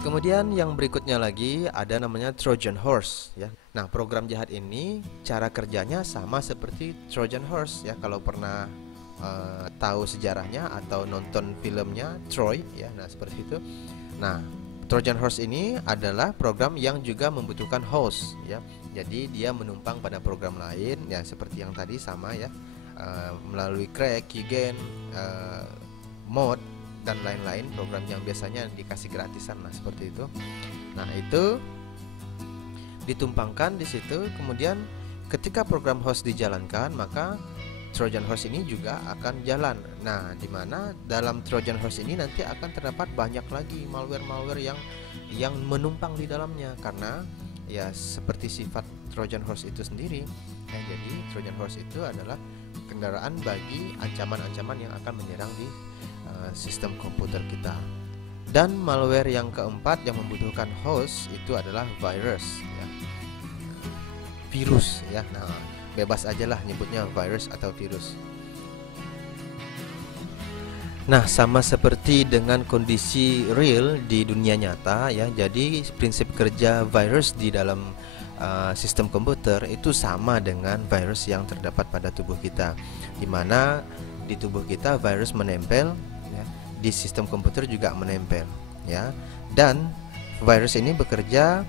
Kemudian yang berikutnya lagi ada namanya Trojan Horse ya. Nah program jahat ini cara kerjanya sama seperti Trojan Horse ya. Kalau pernah tahu sejarahnya atau nonton filmnya Troy ya, nah seperti itu. Nah Trojan Horse ini adalah program yang juga membutuhkan host ya. Jadi dia menumpang pada program lain ya, seperti yang tadi sama ya, melalui crack, keygen, mod dan lain-lain, program yang biasanya dikasih gratisan. Nah seperti itu. Nah itu ditumpangkan di situ. Kemudian ketika program host dijalankan, maka Trojan Horse ini juga akan jalan. Nah, di mana dalam Trojan Horse ini nanti akan terdapat banyak lagi malware-malware yang menumpang di dalamnya, karena ya seperti sifat Trojan Horse itu sendiri. Ya, jadi Trojan Horse itu adalah kendaraan bagi ancaman-ancaman yang akan menyerang di sistem komputer kita. Dan malware yang keempat yang membutuhkan host itu adalah virus ya. Virus ya. Nah, bebas aja lah nyebutnya virus atau virus. Nah sama seperti dengan kondisi real di dunia nyata ya. Jadi prinsip kerja virus di dalam sistem komputer itu sama dengan virus yang terdapat pada tubuh kita, dimana di tubuh kita virus menempel ya, di sistem komputer juga menempel ya. Dan virus ini bekerja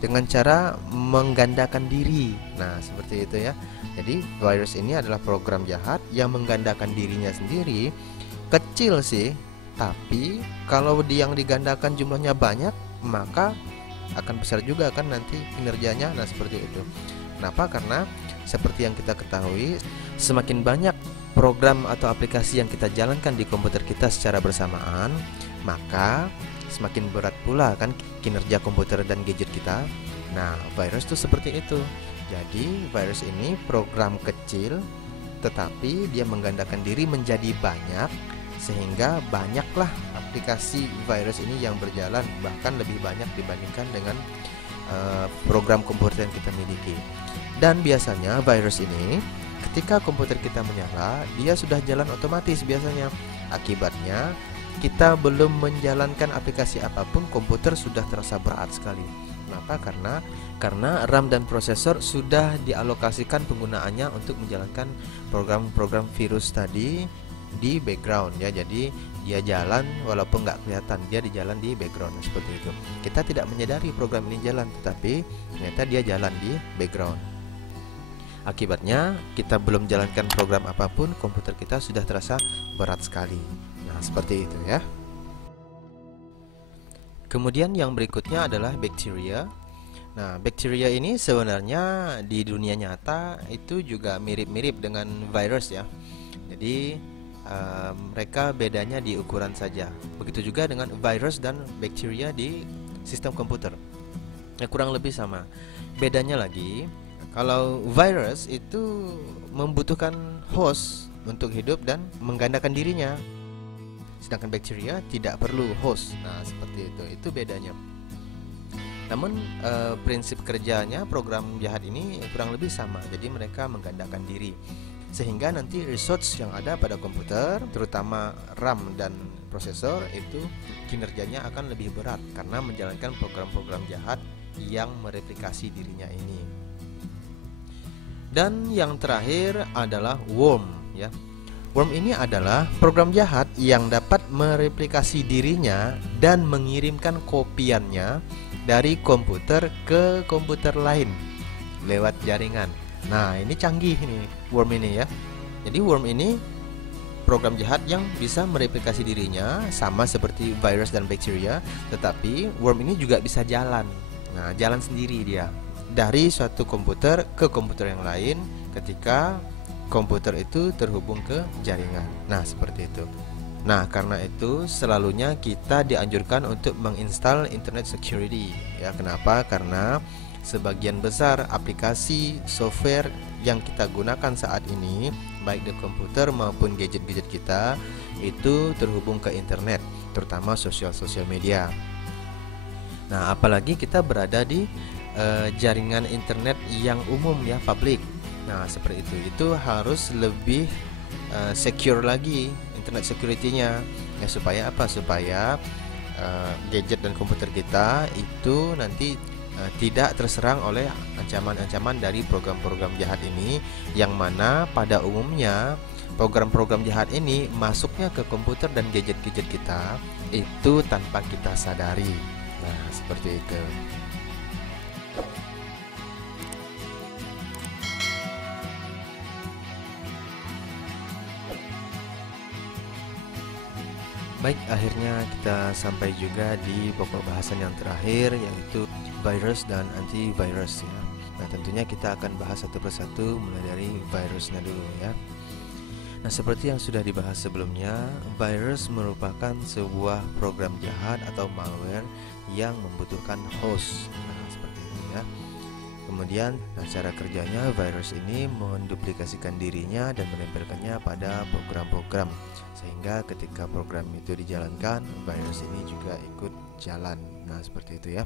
dengan cara menggandakan diri. Nah seperti itu ya. Jadi virus ini adalah program jahat yang menggandakan dirinya sendiri. Kecil sih, tapi kalau yang digandakan jumlahnya banyak, maka akan besar juga kan nanti kinerjanya. Nah seperti itu. Kenapa? Karena seperti yang kita ketahui, semakin banyak program atau aplikasi yang kita jalankan di komputer kita secara bersamaan, maka semakin berat pula kan kinerja komputer dan gadget kita. Nah virus tuh seperti itu. Jadi virus ini program kecil, tetapi dia menggandakan diri menjadi banyak, sehingga banyaklah aplikasi virus ini yang berjalan, bahkan lebih banyak dibandingkan dengan program komputer yang kita miliki. Dan biasanya virus ini ketika komputer kita menyala, dia sudah jalan otomatis biasanya. Akibatnya kita belum menjalankan aplikasi apapun, komputer sudah terasa berat sekali. Kenapa? Karena RAM dan prosesor sudah dialokasikan penggunaannya untuk menjalankan program-program virus tadi di background ya. Jadi dia jalan walaupun nggak kelihatan, dia jalan di background seperti itu. Kita tidak menyadari program ini jalan, tetapi ternyata dia jalan di background. Akibatnya kita belum jalankan program apapun, komputer kita sudah terasa berat sekali. Nah seperti itu ya. Kemudian yang berikutnya adalah bakteria. Nah bakteria ini sebenarnya di dunia nyata itu juga mirip-mirip dengan virus ya. Jadi mereka bedanya di ukuran saja. Begitu juga dengan virus dan bakteria di sistem komputer, ya, kurang lebih sama. Bedanya lagi, kalau virus itu membutuhkan host untuk hidup dan menggandakan dirinya, sedangkan bakteria tidak perlu host. Nah seperti itu bedanya. Namun prinsip kerjanya program jahat ini kurang lebih sama. Jadi mereka menggandakan diri, sehingga nanti resource yang ada pada komputer, terutama RAM dan prosesor, itu kinerjanya akan lebih berat karena menjalankan program-program jahat yang mereplikasi dirinya ini. Dan yang terakhir adalah worm ya. Worm ini adalah program jahat yang dapat mereplikasi dirinya dan mengirimkan kopiannya dari komputer ke komputer lain lewat jaringan. Nah ini canggih nih worm ini ya. Jadi worm ini program jahat yang bisa mereplikasi dirinya sama seperti virus dan bakteria, tetapi worm ini juga bisa jalan. Nah jalan sendiri dia dari suatu komputer ke komputer yang lain ketika komputer itu terhubung ke jaringan. Nah seperti itu. Nah karena itu selalunya kita dianjurkan untuk menginstal internet security ya. Kenapa? Karena sebagian besar aplikasi software yang kita gunakan saat ini, baik di komputer maupun gadget-gadget kita, itu terhubung ke internet, terutama sosial media. Nah apalagi kita berada di jaringan internet yang umum ya, public. Nah, seperti itu. Itu harus lebih secure lagi internet security-nya. Ya, supaya apa? Supaya gadget dan komputer kita itu nanti tidak terserang oleh ancaman-ancaman dari program-program jahat ini, yang mana pada umumnya program-program jahat ini masuknya ke komputer dan gadget-gadget kita itu tanpa kita sadari. Nah, seperti itu. Baik, akhirnya kita sampai juga di pokok bahasan yang terakhir, yaitu virus dan antivirus ya. Nah, tentunya kita akan bahas satu persatu, mulai dari virusnya dulu ya. Nah, seperti yang sudah dibahas sebelumnya, virus merupakan sebuah program jahat atau malware yang membutuhkan host. Nah, seperti itu ya. Kemudian, cara kerjanya, virus ini menduplikasikan dirinya dan menempelkannya pada program-program, sehingga ketika program itu dijalankan, virus ini juga ikut jalan. Nah, seperti itu ya.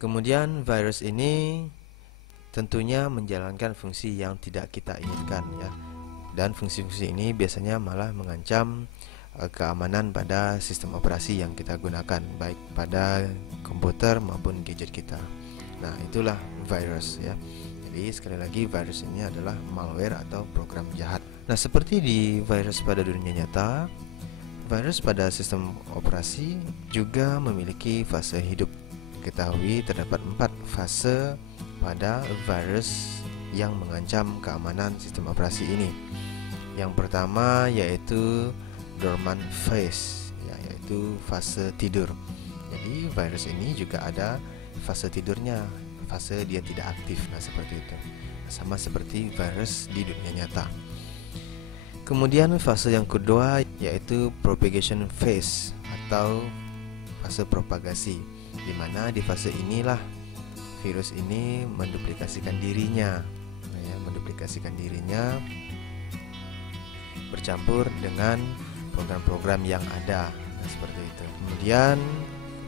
Kemudian virus ini tentunya menjalankan fungsi yang tidak kita inginkan ya. Dan fungsi-fungsi ini biasanya malah mengancam keamanan pada sistem operasi yang kita gunakan, baik pada komputer maupun gadget kita. Nah, itulah virus ya. Jadi sekali lagi, virus ini adalah malware atau program jahat. Nah, seperti di virus pada dunia nyata, virus pada sistem operasi juga memiliki fase hidup. Ketahui terdapat 4 fase pada virus yang mengancam keamanan sistem operasi ini. Yang pertama yaitu dormant phase ya, yaitu fase tidur. Jadi virus ini juga ada fase tidurnya, fase dia tidak aktif. Nah, seperti itu, sama seperti virus di dunia nyata. Kemudian fase yang kedua yaitu propagation phase atau fase propagasi, di mana di fase inilah virus ini menduplikasikan dirinya, menduplikasikan dirinya bercampur dengan program-program yang ada. Nah, seperti itu. Kemudian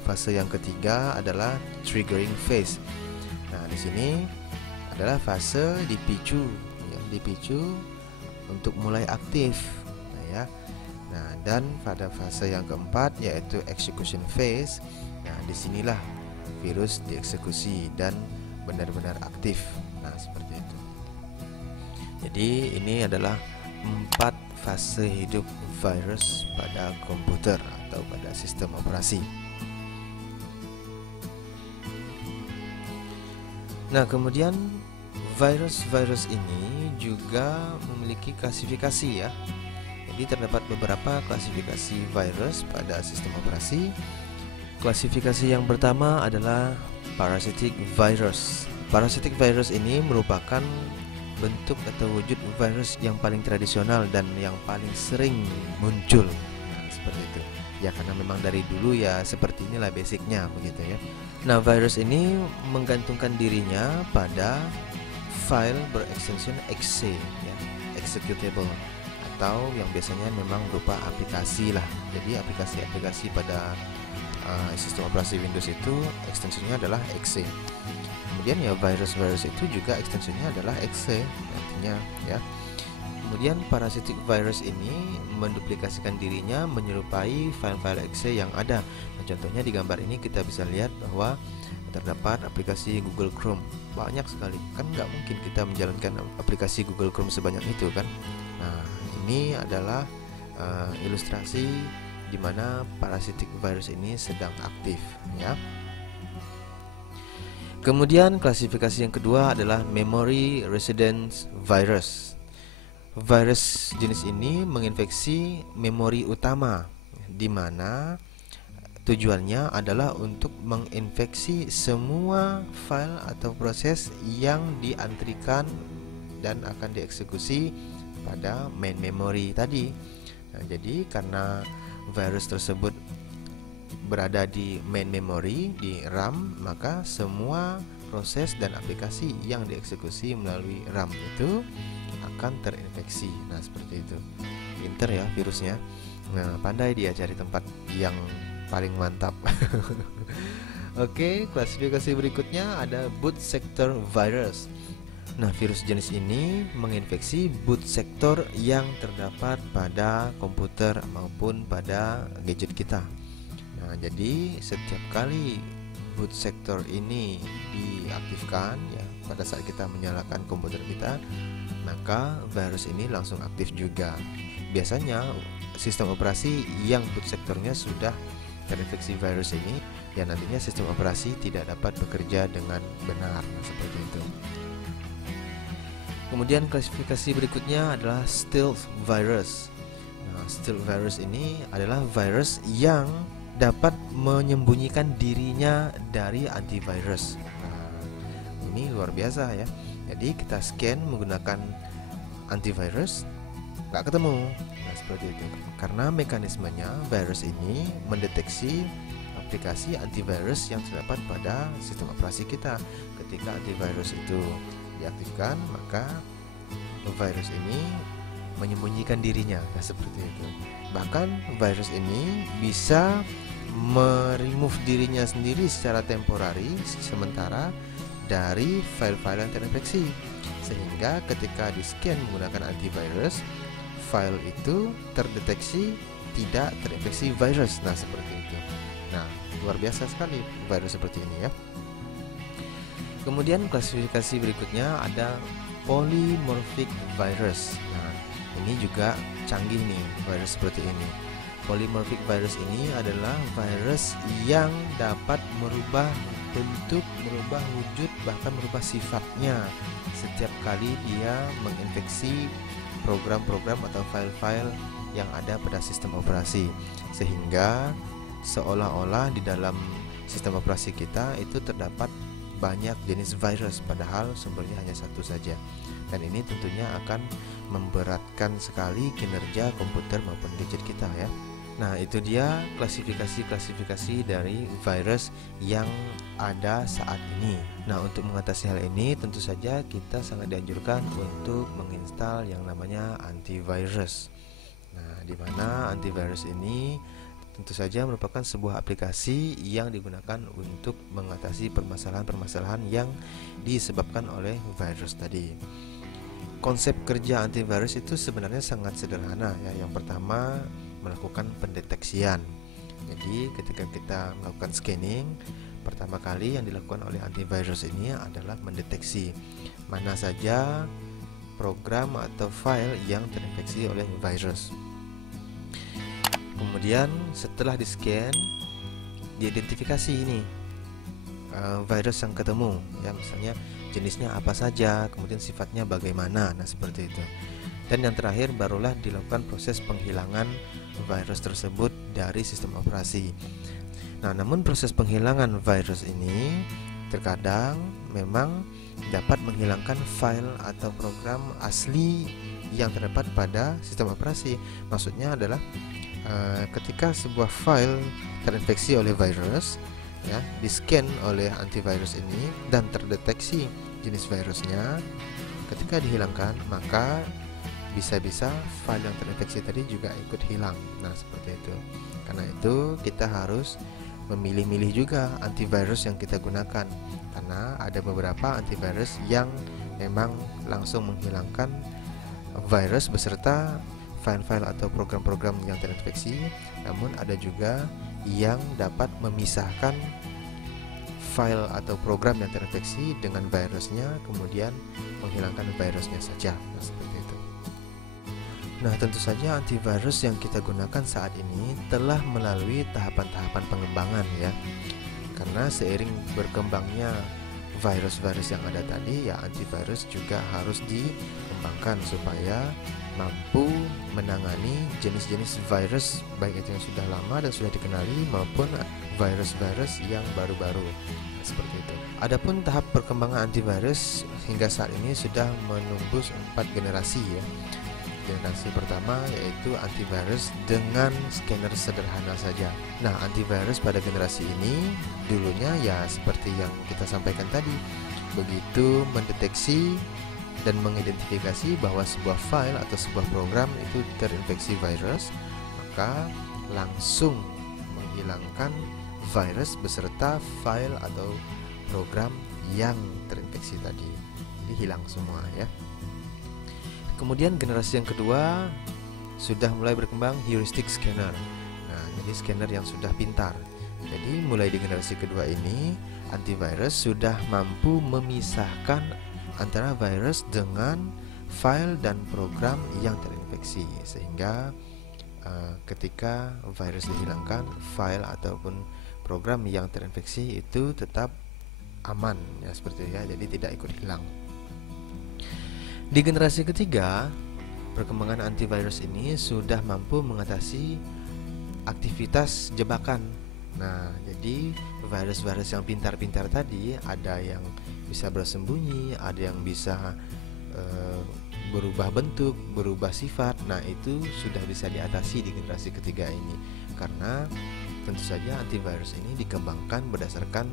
fase yang ketiga adalah triggering phase. Nah, di sini adalah fase dipicu, ya, dipicu untuk mulai aktif. Nah, ya. Nah, dan pada fase yang keempat yaitu execution phase. Nah, disinilah virus dieksekusi dan benar-benar aktif. Nah, seperti itu. Jadi ini adalah 4 fase hidup virus pada komputer atau pada sistem operasi. Nah, kemudian virus-virus ini juga memiliki klasifikasi ya. Jadi terdapat beberapa klasifikasi virus pada sistem operasi. Klasifikasi yang pertama adalah parasitic virus. Parasitic virus ini merupakan bentuk atau wujud virus yang paling tradisional dan yang paling sering muncul. Nah, seperti itu. Ya, karena memang dari dulu ya seperti inilah basicnya begitu ya. Nah, virus ini menggantungkan dirinya pada file berekstensi exe ya, executable, atau yang biasanya memang berupa aplikasi lah. Jadi aplikasi-aplikasi pada sistem operasi Windows itu ekstensinya adalah exe. Kemudian ya virus-virus itu juga ekstensinya adalah exe nantinya ya. Kemudian parasitic virus ini menduplikasikan dirinya menyerupai file-file exe yang ada. Nah, contohnya di gambar ini kita bisa lihat bahwa terdapat aplikasi Google Chrome banyak sekali. Kan nggak mungkin kita menjalankan aplikasi Google Chrome sebanyak itu kan. Nah, ini adalah ilustrasi di mana parasitic virus ini sedang aktif ya. Kemudian klasifikasi yang kedua adalah memory residence virus. Virus jenis ini menginfeksi memori utama, di mana tujuannya adalah untuk menginfeksi semua file atau proses yang diantrikan dan akan dieksekusi pada main memory tadi. Nah, jadi karena virus tersebut berada di main memory, di RAM, maka semua proses dan aplikasi yang dieksekusi melalui RAM itu akan terinfeksi. Nah, seperti itu. Pinter ya virusnya. Nah, pandai dia cari tempat yang paling mantap. Oke, klasifikasi berikutnya ada boot sector virus. Nah, virus jenis ini menginfeksi boot sector yang terdapat pada komputer maupun pada gadget kita. Nah, jadi setiap kali boot sector ini diaktifkan ya pada saat kita menyalakan komputer kita, maka virus ini langsung aktif juga. Biasanya sistem operasi yang boot sectornya sudah terinfeksi virus ini, ya nantinya sistem operasi tidak dapat bekerja dengan benar, seperti itu. Kemudian klasifikasi berikutnya adalah stealth virus. Nah, stealth virus ini adalah virus yang dapat menyembunyikan dirinya dari antivirus. Nah, ini luar biasa ya. Jadi kita scan menggunakan antivirus, nggak ketemu. Nah, seperti itu. Karena mekanismenya virus ini mendeteksi aplikasi antivirus yang terdapat pada sistem operasi kita. Ketika antivirus itu diaktifkan, maka virus ini menyembunyikan dirinya. Nah, seperti itu. Bahkan virus ini bisa meremove dirinya sendiri secara temporari, sementara dari file-file yang terinfeksi, sehingga ketika di-scan menggunakan antivirus, file itu terdeteksi tidak terinfeksi virus. Nah, seperti itu. Nah, luar biasa sekali virus seperti ini ya. Kemudian klasifikasi berikutnya ada polymorphic virus. Nah, ini juga canggih nih virus seperti ini. Polymorphic virus ini adalah virus yang dapat merubah bentuk, merubah wujud, bahkan merubah sifatnya setiap kali dia menginfeksi program-program atau file-file yang ada pada sistem operasi, sehingga seolah-olah di dalam sistem operasi kita itu terdapat banyak jenis virus, padahal sumbernya hanya satu saja. Dan ini tentunya akan memberatkan sekali kinerja komputer maupun gadget kita ya. Nah, itu dia klasifikasi-klasifikasi dari virus yang ada saat ini. Nah, untuk mengatasi hal ini tentu saja kita sangat dianjurkan untuk menginstal yang namanya antivirus. Nah, di mana antivirus ini tentu saja merupakan sebuah aplikasi yang digunakan untuk mengatasi permasalahan-permasalahan yang disebabkan oleh virus tadi. Konsep kerja antivirus itu sebenarnya sangat sederhana ya. Yang pertama, melakukan pendeteksian. Jadi ketika kita melakukan scanning, pertama kali yang dilakukan oleh antivirus ini adalah mendeteksi mana saja program atau file yang terinfeksi oleh virus. Kemudian setelah di-scan, diidentifikasi ini virus yang ketemu ya, misalnya jenisnya apa saja, kemudian sifatnya bagaimana. Nah, seperti itu. Dan yang terakhir barulah dilakukan proses penghilangan virus tersebut dari sistem operasi. Nah, namun proses penghilangan virus ini terkadang memang dapat menghilangkan file atau program asli yang terdapat pada sistem operasi. Maksudnya adalah ketika sebuah file terinfeksi oleh virus ya, di-scan oleh antivirus ini dan terdeteksi jenis virusnya, ketika dihilangkan maka bisa-bisa file yang terinfeksi tadi juga ikut hilang. Nah, seperti itu. Karena itu kita harus memilih-milih juga antivirus yang kita gunakan, karena ada beberapa antivirus yang memang langsung menghilangkan virus beserta file-file atau program-program yang terinfeksi, namun ada juga yang dapat memisahkan file atau program yang terinfeksi dengan virusnya, kemudian menghilangkan virusnya saja. Nah, seperti itu. Nah, tentu saja antivirus yang kita gunakan saat ini telah melalui tahapan-tahapan pengembangan ya. Karena seiring berkembangnya virus-virus yang ada tadi ya, antivirus juga harus dikembangkan supaya mampu menangani jenis-jenis virus baik itu yang sudah lama dan sudah dikenali maupun virus-virus yang baru-baru. Nah, seperti itu. Adapun tahap perkembangan antivirus hingga saat ini sudah menembus 4 generasi ya. Generasi pertama yaitu antivirus dengan scanner sederhana saja. Nah, antivirus pada generasi ini dulunya ya seperti yang kita sampaikan tadi, begitu mendeteksi dan mengidentifikasi bahwa sebuah file atau sebuah program itu terinfeksi virus, maka langsung menghilangkan virus beserta file atau program yang terinfeksi tadi. Jadi hilang semua ya. Kemudian generasi yang kedua sudah mulai berkembang heuristic scanner. Nah, jadi scanner yang sudah pintar. Jadi mulai di generasi kedua ini antivirus sudah mampu memisahkan antara virus dengan file dan program yang terinfeksi, sehingga ketika virus dihilangkan, file ataupun program yang terinfeksi itu tetap aman ya, seperti itu ya, jadi tidak ikut hilang. Di generasi ketiga, perkembangan antivirus ini sudah mampu mengatasi aktivitas jebakan. Nah, jadi virus-virus yang pintar-pintar tadi, ada yang bisa bersembunyi, ada yang bisa berubah bentuk, berubah sifat. Nah, itu sudah bisa diatasi di generasi ketiga ini, karena tentu saja antivirus ini dikembangkan berdasarkan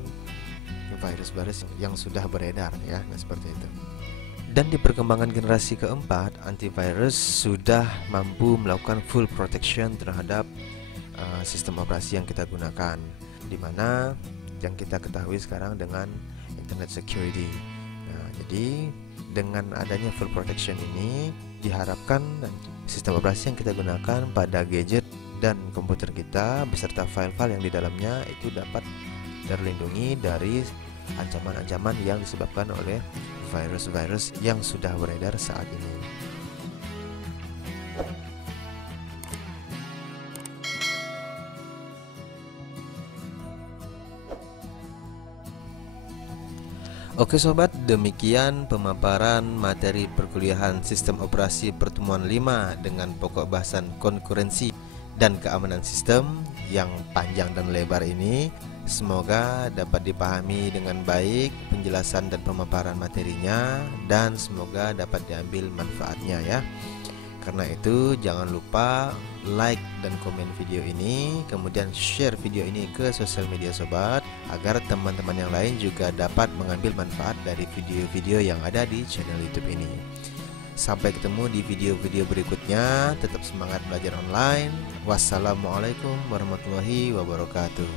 virus-virus yang sudah beredar ya. Nah, seperti itu. Dan di perkembangan generasi keempat, antivirus sudah mampu melakukan full protection terhadap sistem operasi yang kita gunakan, dimana yang kita ketahui sekarang dengan internet security. Nah, jadi dengan adanya full protection ini diharapkan sistem operasi yang kita gunakan pada gadget dan komputer kita beserta file-file yang di dalamnya itu dapat terlindungi dari ancaman-ancaman yang disebabkan oleh virus-virus yang sudah beredar saat ini. Oke sobat, demikian pemaparan materi perkuliahan sistem operasi pertemuan 5 dengan pokok bahasan konkurensi dan keamanan sistem yang panjang dan lebar ini. Semoga dapat dipahami dengan baik penjelasan dan pemaparan materinya, dan semoga dapat diambil manfaatnya ya. Karena itu jangan lupa like dan komen video ini, kemudian share video ini ke sosial media sobat, agar teman-teman yang lain juga dapat mengambil manfaat dari video-video yang ada di channel YouTube ini. Sampai ketemu di video-video berikutnya. Tetap semangat belajar online. Wassalamualaikum warahmatullahi wabarakatuh.